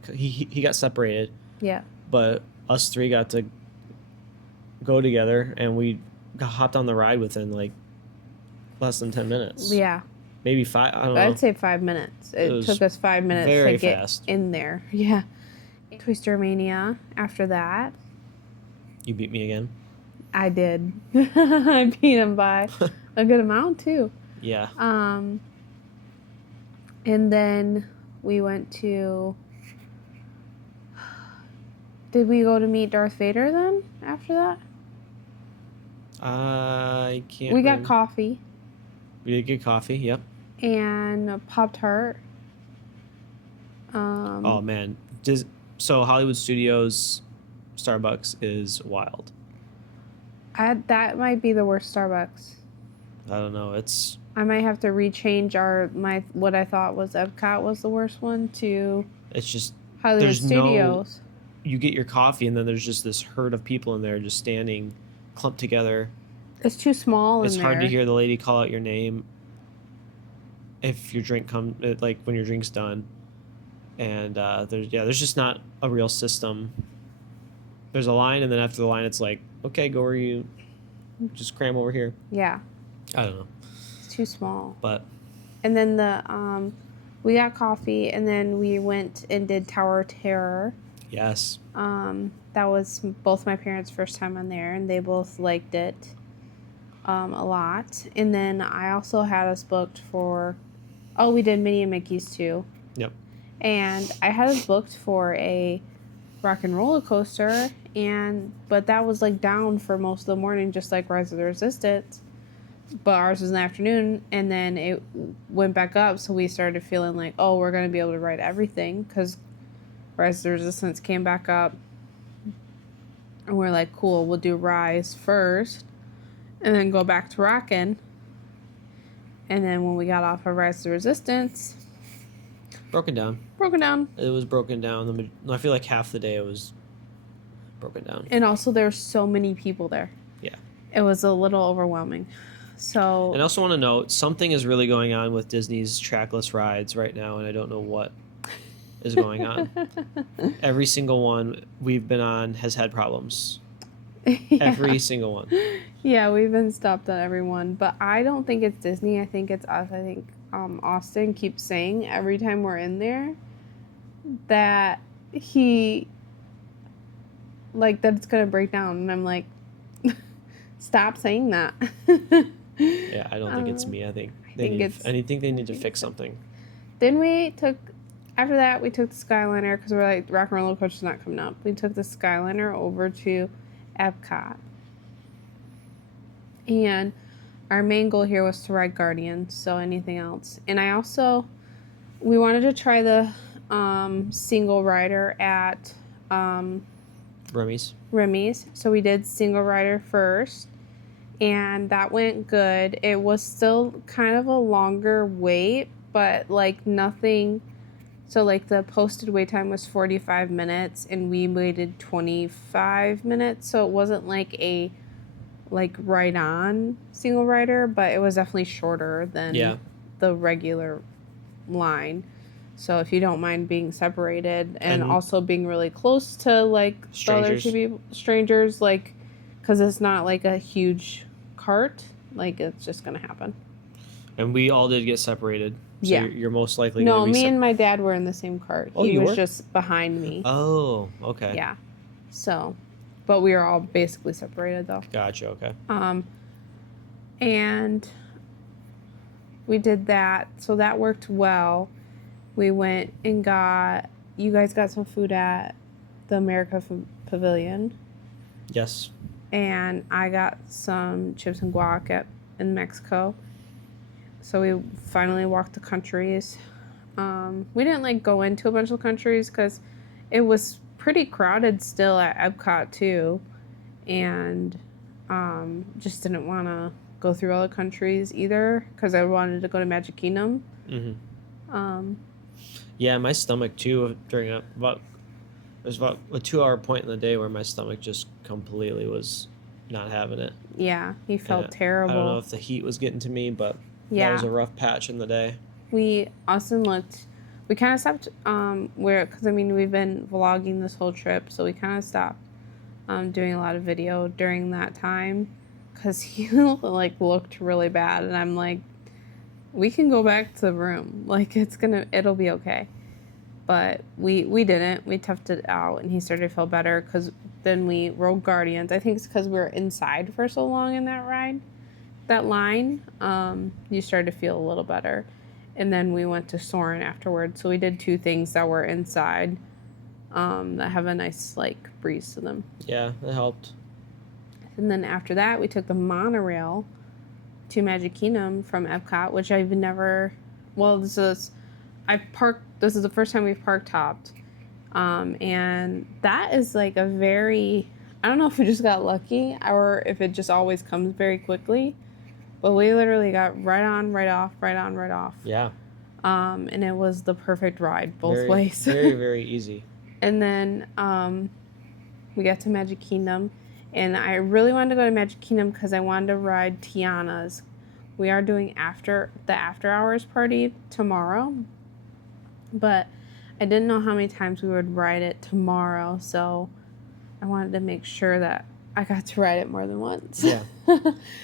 separated, Yeah. but us 3 got to go together, and we hopped on the ride within like less than 10 minutes. Yeah. Maybe 5. I don't know. I'd say 5 minutes. It was took us 5 minutes very to get fast. in there. Yeah. Twister Mania after that. You beat me again. I did. I beat him by a good amount too. Yeah. And then we went to. Did we go to meet Darth Vader then after that? I can't. We got remember. coffee We did get coffee. Yep. and a Pop-Tart. Oh man. So Hollywood Studios Starbucks is wild. That might be the worst Starbucks. I don't know. It's I might have to rechange what I thought was Epcot was the worst one to just Hollywood There's no- Studios. you get your coffee, and then there's just this herd of people in there just standing clumped together. It's too small It's in hard to there. hear the lady call out your name if your drink like when your drink's done. And there's just not a real system. There's a line, and then after the line, it's like, okay, go where you just cram over here. Yeah, I don't know, it's too small. but And then we got coffee, and then we went and did Tower of Terror. yes, That was both my parents' first time on there, and they both liked it a lot. And then I also had us booked for. Oh, we did Minnie and Mickey's too. Yep. And I had us booked for a rock and roller coaster, but that was like down for most of the morning, just like Rise of the Resistance. But ours was in the afternoon, and then it went back up, so we started feeling like, oh, we're going to be able to ride everything, because Rise of the Resistance came back up. And we're like, cool, we'll do Rise first, and then go back to Rockin'. And then when we got off of Rise of the Resistance, Broken down. Broken down. It was broken down. I feel like half the day it was broken down. And also there were so many people there. Yeah. It was a little overwhelming. So. And I also want to note something is really going on with Disney's trackless rides right now, and I don't know what is going on. Every single one we've been on has had problems. Yeah. Every single one. Yeah, we've been stopped on every one, but I don't think it's Disney. I think it's us. I think Austin keeps saying every time we're in there that that it's gonna break down, and I'm like, stop saying that. Yeah, I don't think it's me. I think they need to fix something. Then after that we took the Skyliner because we're like, Rock and Roller Coaster's not coming up. We took the Skyliner over to Epcot. And our main goal here was to ride Guardians, so anything else. And we wanted to try the single rider at Remy's. So we did single rider first, and that went good. It was still kind of a longer wait, but like nothing. So like the posted wait time was 45 minutes, and we waited 25 minutes. So it wasn't like a right on single rider, but it was definitely shorter than the regular line. So if you don't mind being separated and also being really close to like strangers. the other two people, strangers, like, because it's not like a huge cart, like it's just gonna happen. And we all did get separated. So Yeah. you're most likely No, gonna be me and my dad were in the same cart. Oh, he you was were? just behind me. Oh, okay. Yeah. So, but we were all basically separated though. Gotcha. Okay. And we did that. So that worked well. We went and you guys got some food at the America Pavilion. Yes. And I got some chips and guac in Mexico. So we finally walked the countries. We didn't go into a bunch of countries because it was pretty crowded still at Epcot too. And just didn't want to go through all the countries either because I wanted to go to Magic Kingdom. Mm-hmm. Yeah, my stomach too there's about a 2-hour point in the day where my stomach just completely was not having it. Yeah, he felt terrible. I don't know if the heat was getting to me, but that was a rough patch in the day. We kind of stopped because we've been vlogging this whole trip, so we kind of stopped doing a lot of video during that time because he looked really bad, and I'm like, we can go back to the room, it'll be okay. But we didn't. We toughed it out, and he started to feel better because then we rode Guardians. I think it's because we were inside for so long in that line. You started to feel a little better. And then we went to Soarin' afterwards. So we did 2 things that were inside that have a nice breeze to them. Yeah, that helped. And then after that, we took the monorail to Magic Kingdom from Epcot, which I've never. Well, this is the first time we've park topped, and that is a very. I don't know if we just got lucky or if it just always comes very quickly, but we literally got right on, right off, right on, right off. Yeah. And it was the perfect ride both ways. Very, very easy. And then we got to Magic Kingdom, and I really wanted to go to Magic Kingdom because I wanted to ride Tiana's. We are doing the after hours party tomorrow, but I didn't know how many times we would ride it tomorrow, so I wanted to make sure that I got to ride it more than once. Yeah.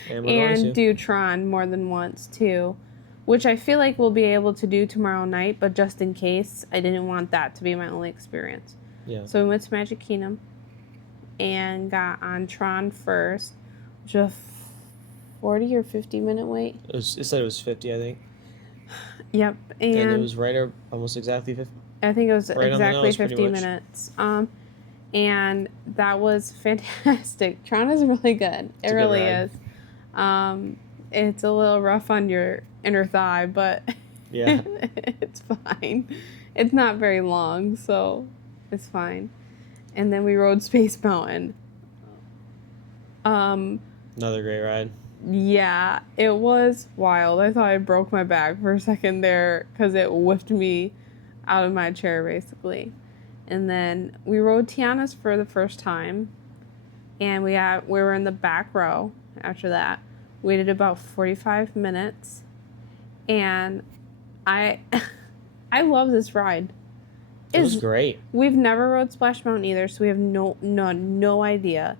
And do Tron more than once too, which I feel like we'll be able to do tomorrow night, but just in case, I didn't want that to be my only experience. Yeah. So we went to Magic Kingdom and got on Tron first, which was a 40 or 50 minute wait. It said it was 50, I think. Yep. And it was almost exactly 50. I think it was right exactly nose, 50 minutes. And that was fantastic. Tron is really good. It really is. It's a little rough on your inner thigh, but yeah, it's fine. It's not very long, so it's fine. And then we rode Space Mountain. Another great ride. Yeah, it was wild. I thought I broke my back for a second there because it whipped me out of my chair, basically. And then we rode Tiana's for the first time, and we were in the back row after that. Waited about 45 minutes, and I I love this ride. It was great. We've never rode Splash Mountain either, so we have no idea.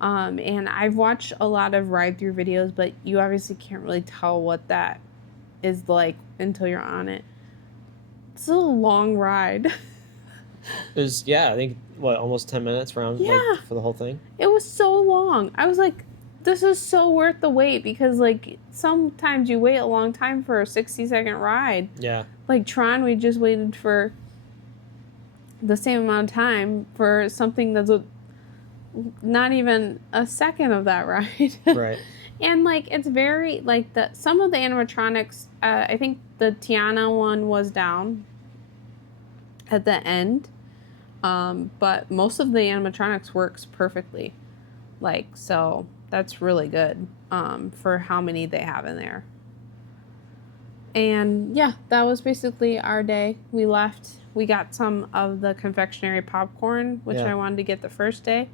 And I've watched a lot of ride-through videos, but you obviously can't really tell what that is like until you're on it. It's a long ride. It was, I think, almost 10 minutes round like, for the whole thing? It was so long. I was like, this is so worth the wait, because, like, sometimes you wait a long time for a 60-second ride. Yeah. Like Tron, we just waited for the same amount of time for something that's not even a second of that ride. Right. And, like, it's very, like, some of the animatronics, I think the Tiana one was down at the end, but most of the animatronics works perfectly. Like, so that's really good for how many they have in there. And, yeah, that was basically our day. We left. We got some of the confectionery popcorn, which I wanted to get the first day.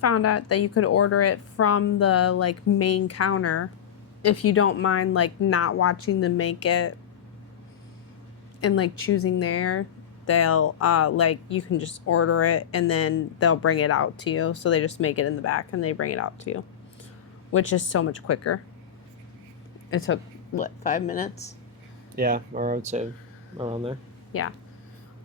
Found out that you could order it from the, like, main counter if you don't mind, like, not watching them make it and, like, choosing there. They'll like, you can just order it and then they'll bring it out to you. So they just make it in the back and they bring it out to you, which is so much quicker. It took 5 minutes? Yeah, or I would say around there. Yeah.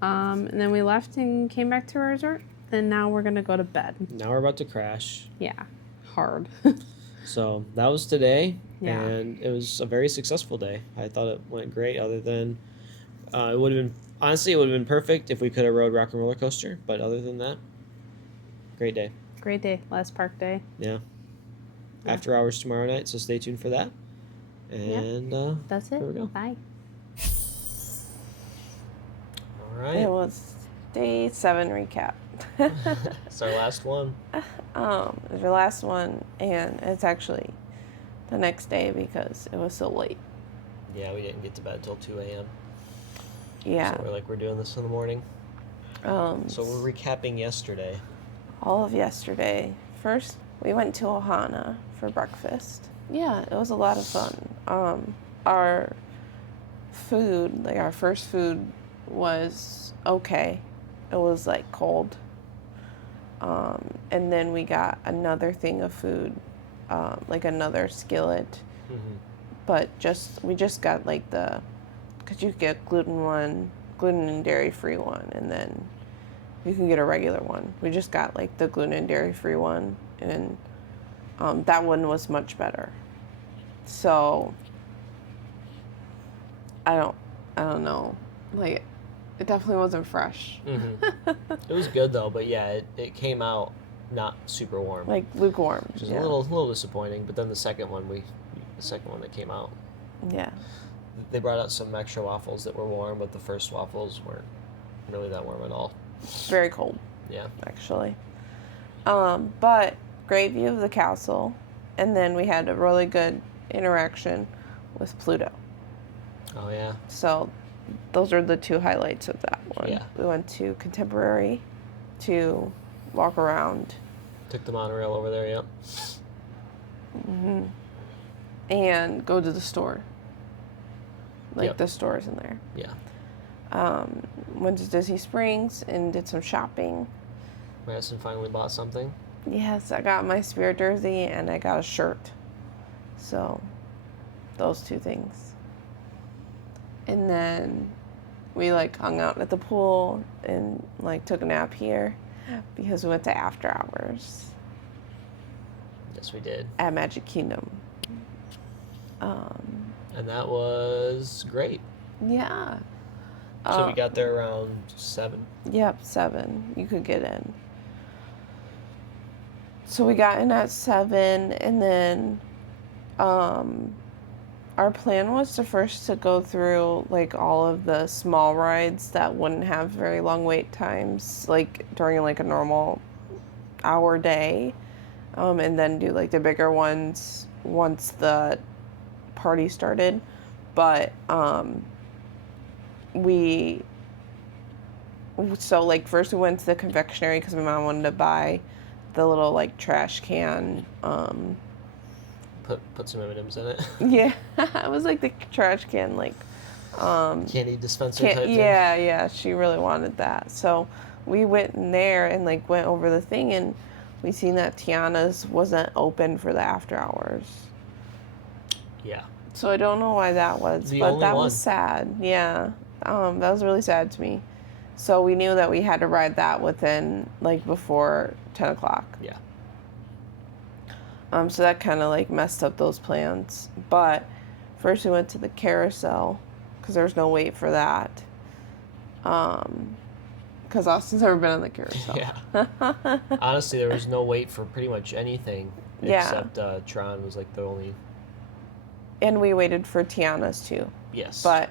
And then we left and came back to our resort. And now we're gonna go to bed. Now we're about to crash. Yeah, hard. So that was today, Yeah. and it was a very successful day. I thought it went great. Other than it would have been honestly, it would have been perfect if we could have rode Rock and Roller Coaster. But other than that, great day. Great day. Last park day. Yeah. After hours tomorrow night, so stay tuned for that. And That's it. there we go. Bye. All right. It was day 7 recap. It's our last one. It was your last one, and it's actually the next day because it was so late. Yeah, we didn't get to bed till 2 a.m. Yeah. So we're doing this in the morning. So we're recapping yesterday. All of yesterday. First, we went to Ohana for breakfast. Yeah, it was a lot of fun. Our food, like our first food, was okay. It was like cold. And then we got another thing of food, like another skillet. Mm-hmm. But we just got like because you get gluten and dairy free one, and then you can get a regular one. We just got like the gluten and dairy free one, and that one was much better. So I don't know, like it definitely wasn't fresh. Mm-hmm. It was good though, but yeah, it came out not super warm, Like lukewarm. which is Yeah. a little disappointing. But then the second one that came out, Yeah. they brought out some extra waffles that were warm, but the first waffles weren't really that warm at all. Very cold, Yeah. actually. But great view of the castle, and then we had a really good interaction with Pluto. Oh yeah. So those are the two highlights of that one. Yeah. We went to Contemporary to walk around. Took the monorail over there. Yep. Mm-hmm. And go to the store. Like Yep. the stores in there. Yeah. Went to Disney Springs and did some shopping. Madison finally bought something. Yes, I got my Spirit jersey and I got a shirt. So, those two things. And then we like hung out at the pool and like took a nap here because we went to after hours Yes, we did, at Magic Kingdom. and that was great. Yeah. So we got there around 7. Yep, 7. You could get in. So we got in at 7, and then our plan was to go through like all of the small rides that wouldn't have very long wait times, like during like a normal hour day, and then do like the bigger ones once the party started. But so like first we went to the confectionery because my mom wanted to buy the little like trash can. Put some M&Ms in it. Yeah, it was like the trash can like Candy dispenser type thing. yeah, she really wanted that. So we went in there and like went over the thing, and we seen that Tiana's wasn't open for the after hours. Yeah. So I don't know why that was, The but only that one. was sad. Yeah, that was really sad to me. So we knew that we had to ride that within like before 10 o'clock. Yeah. So that kind of like messed up those plans. But first we went to the carousel because there was no wait for that. Because Austin's never been on the carousel. Yeah. Honestly, there was no wait for pretty much anything Yeah. except Tron was like the only. And we waited for Tiana's too. Yes. But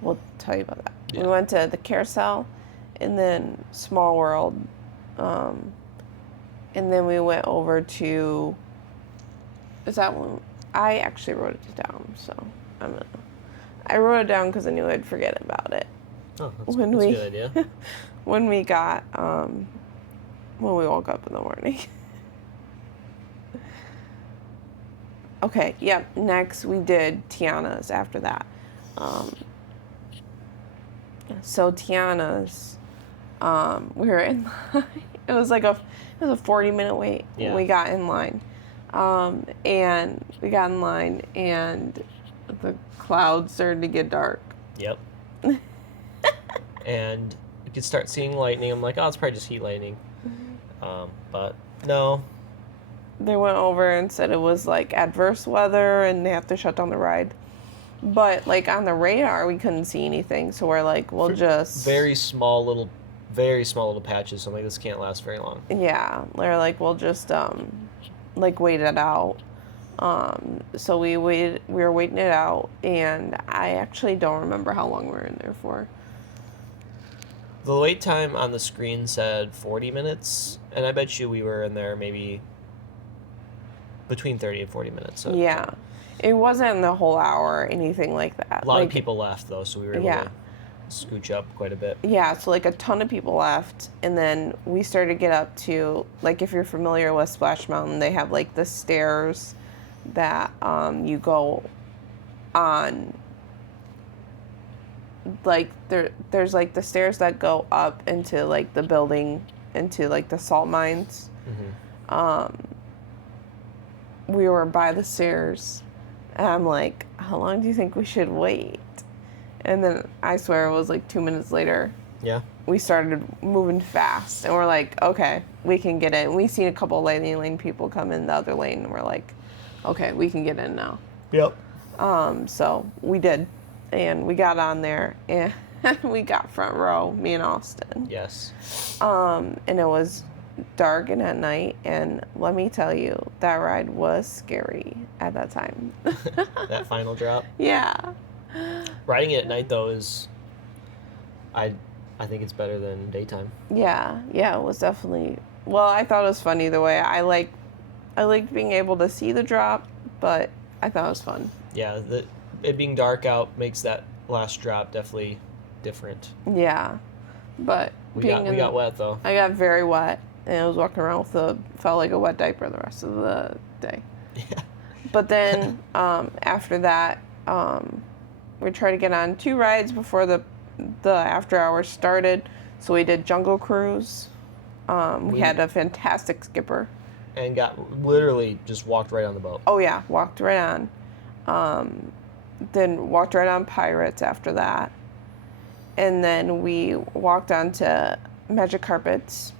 we'll tell you about that. Yeah. We went to the carousel and then Small World. And then we went over to. Is that one? I actually wrote it down, so I wrote it down because I knew I'd forget about it. Oh, that's when a we- good idea. When we got, when we woke up in the morning. Okay, yep. Next, we did Tiana's after that. So Tiana's, we were in line. It was a 40-minute wait when Yeah. we got in line. And we got in line, and the clouds started to get dark. Yep. And you could start seeing lightning. I'm like, oh, it's probably just heat lightning. But no. They went over and said it was like adverse weather and they have to shut down the ride. But like on the radar, we couldn't see anything, so we're like, we'll just Very small little patches. So I'm like, this can't last very long. yeah. They're like, we'll just like wait it out. So we waited. We were waiting it out, and I actually don't remember how long we were in there for. The wait time on the screen said 40 minutes, and I bet you we were in there maybe between 30 and 40 minutes. So Yeah, it wasn't the whole hour or anything like that. a lot like, of people left though, so we were able Yeah. to scooch up quite a bit. Yeah, so like a ton of people left, and then we started to get up to, like, if you're familiar with Splash Mountain, they have like the stairs that you go on. Like there's like the stairs that go up into like the building, into like the salt mines. Mm-hmm. We were by the stairs, and I'm like, how long do you think we should wait? And then I swear it was like 2 minutes later, Yeah. we started moving fast, and we're like, okay, we can get in. We seen a couple of lightning lane people come in the other lane, and we're like, okay, we can get in now. Yep. So we did, and we got on there, and we got front row, me and Austin. Yes. And it was dark and at night, and let me tell you, that ride was scary at that time. That final drop. Yeah. Riding it at night though is, I think it's better than daytime. Yeah, it was definitely. Well, I thought it was fun either way. I liked being able to see the drop, but I thought it was fun. Yeah, it being dark out makes that last drop definitely different. Yeah, but We got wet though. I got very wet, and I was walking around with felt like a wet diaper the rest of the day. Yeah. But then after that, we tried to get on 2 rides before the after hours started. So we did Jungle Cruise. We had a fantastic skipper. And got literally just walked right on the boat. Oh yeah, walked right on. Then walked right on Pirates after that. And then we walked on to Magic Carpets.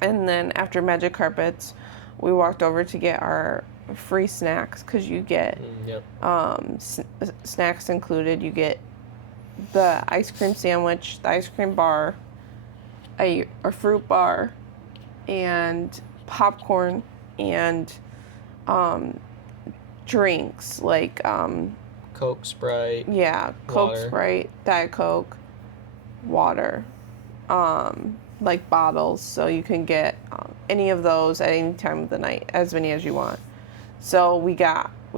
And then after Magic Carpets, we walked over to get our free snacks, because you get Yep. snacks included. You get the ice cream sandwich, the ice cream bar, a fruit bar, and popcorn, and drinks like Coke, Sprite. yeah, Coke, Water. Sprite, Diet Coke, water, like bottles, so you can get any of those at any time of the night, as many as you want. So we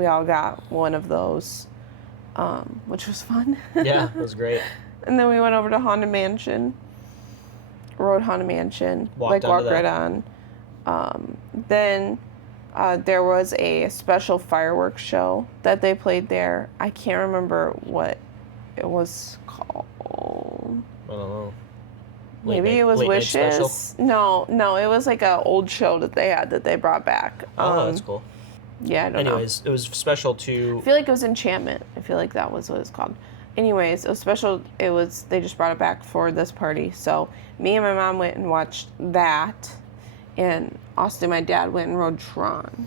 all got one of those. which was fun. Yeah, it was great. And then we went over to Haunted Mansion, rode Haunted Mansion, Walked right on. Then there was a special fireworks show that they played there. I can't remember what it was called. I don't know. Maybe it was Late night Wishes. special? No, it was like an old show that they had that they brought back. Oh, that's cool. Yeah, I don't know. Anyways, it was special to. I feel like it was Enchantment. I feel like that was what it's called. Anyways, it was special. They just brought it back for this party. So me and my mom went and watched that, and Austin, my dad, went and rode Tron.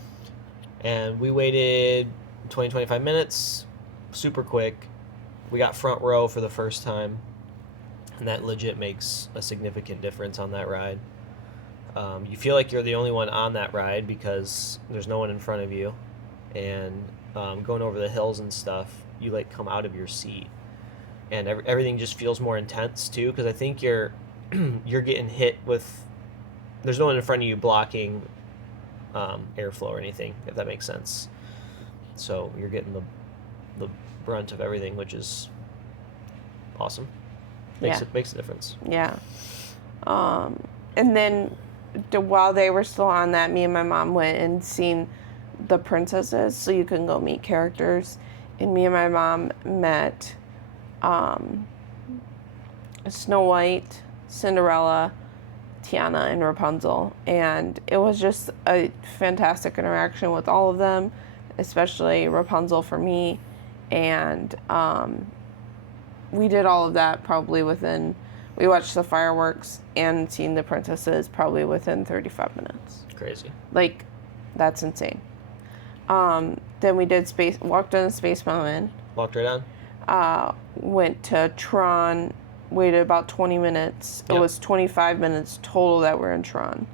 And we waited 20, 25 minutes, super quick. We got front row for the first time, and that legit makes a significant difference on that ride. You feel like you're the only one on that ride because there's no one in front of you, and going over the hills and stuff, you like come out of your seat, and everything just feels more intense too. Because I think you're getting hit with. There's no one in front of you blocking airflow or anything, if that makes sense. So you're getting the brunt of everything, which is awesome. Makes a difference. Yeah. And then while they were still on that, me and my mom went and seen the princesses, so you can go meet characters. And me and my mom met Snow White, Cinderella, Tiana, and Rapunzel. And it was just a fantastic interaction with all of them, especially Rapunzel for me. And we did all of that probably we watched the fireworks and seen the princesses probably within 35 minutes. Crazy. Like, that's insane. Then we did walked on the Space Mountain. Walked right on. Went to Tron, waited about 20 minutes. Yep. It was 25 minutes total that were in Tron.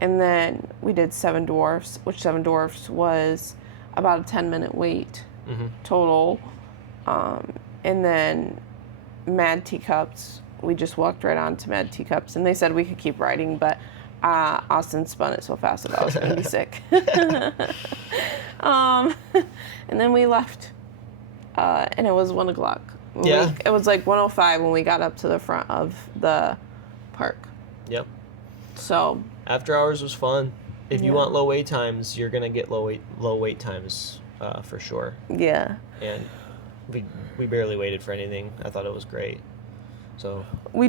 And then we did Seven Dwarfs, which Seven Dwarfs was about a 10-minute wait total. And then Mad Teacups, we just walked right on to Mad Teacups, and they said we could keep riding, but Austin spun it so fast that I was going to be sick. And then we left, and it was 1 o'clock. It was like 1:05 when we got up to the front of the park. Yep. So after hours was fun. If you want low wait times, you're gonna get low wait times for sure. Yeah. And we barely waited for anything. I thought it was great. So we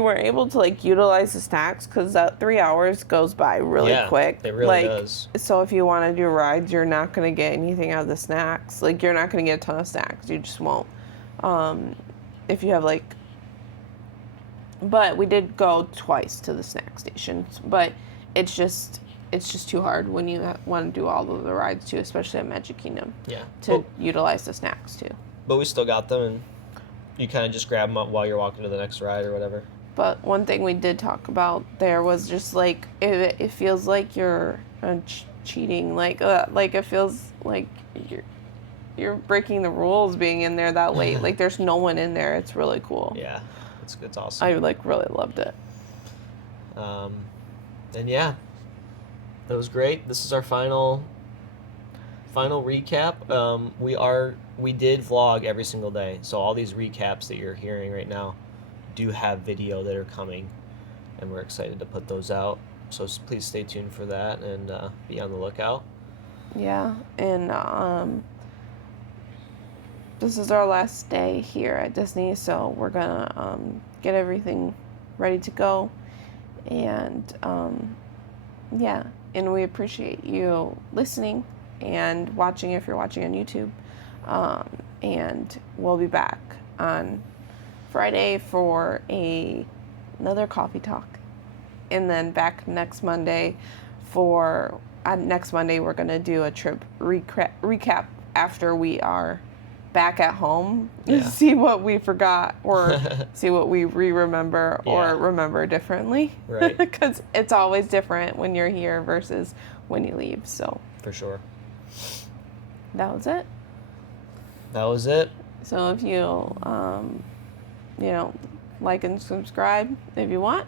weren't able to utilize the snacks because that 3 hours goes by really quick. It really does. So if you want to do rides, you're not going to get anything out of the snacks. You're not going to get a ton of snacks. You just won't. If you have but we did go twice to the snack stations, but it's just too hard when you want to do all of the rides too, especially at Magic Kingdom. Yeah. To utilize the snacks too. But we still got them, and you kind of just grab them up while you're walking to the next ride or whatever. But one thing we did talk about there was just it feels like you're cheating. It feels like you're breaking the rules being in there that late. There's no one in there. It's really cool. Yeah, it's awesome. I really loved it. And yeah, that was great. This is our final recap. We did vlog every single day, so all these recaps that you're hearing right now do have video that are coming, and we're excited to put those out. So please stay tuned for that and be on the lookout. Yeah, and this is our last day here at Disney, so we're gonna get everything ready to go, and yeah, and we appreciate you listening and watching if you're watching on YouTube. And we'll be back on Friday for another coffee talk, and then back next Monday we're going to do a trip recap after we are back at home. See what we forgot, or see what we remember or remember differently. Right. Because it's always different when you're here versus when you leave. So For sure. that was it. That was it. So if you, like and subscribe if you want.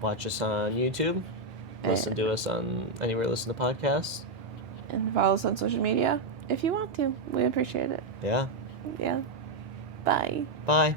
Watch us on YouTube. Listen to us on anywhere you listen to podcasts. And follow us on social media if you want to. We appreciate it. Yeah. Yeah. Bye. Bye.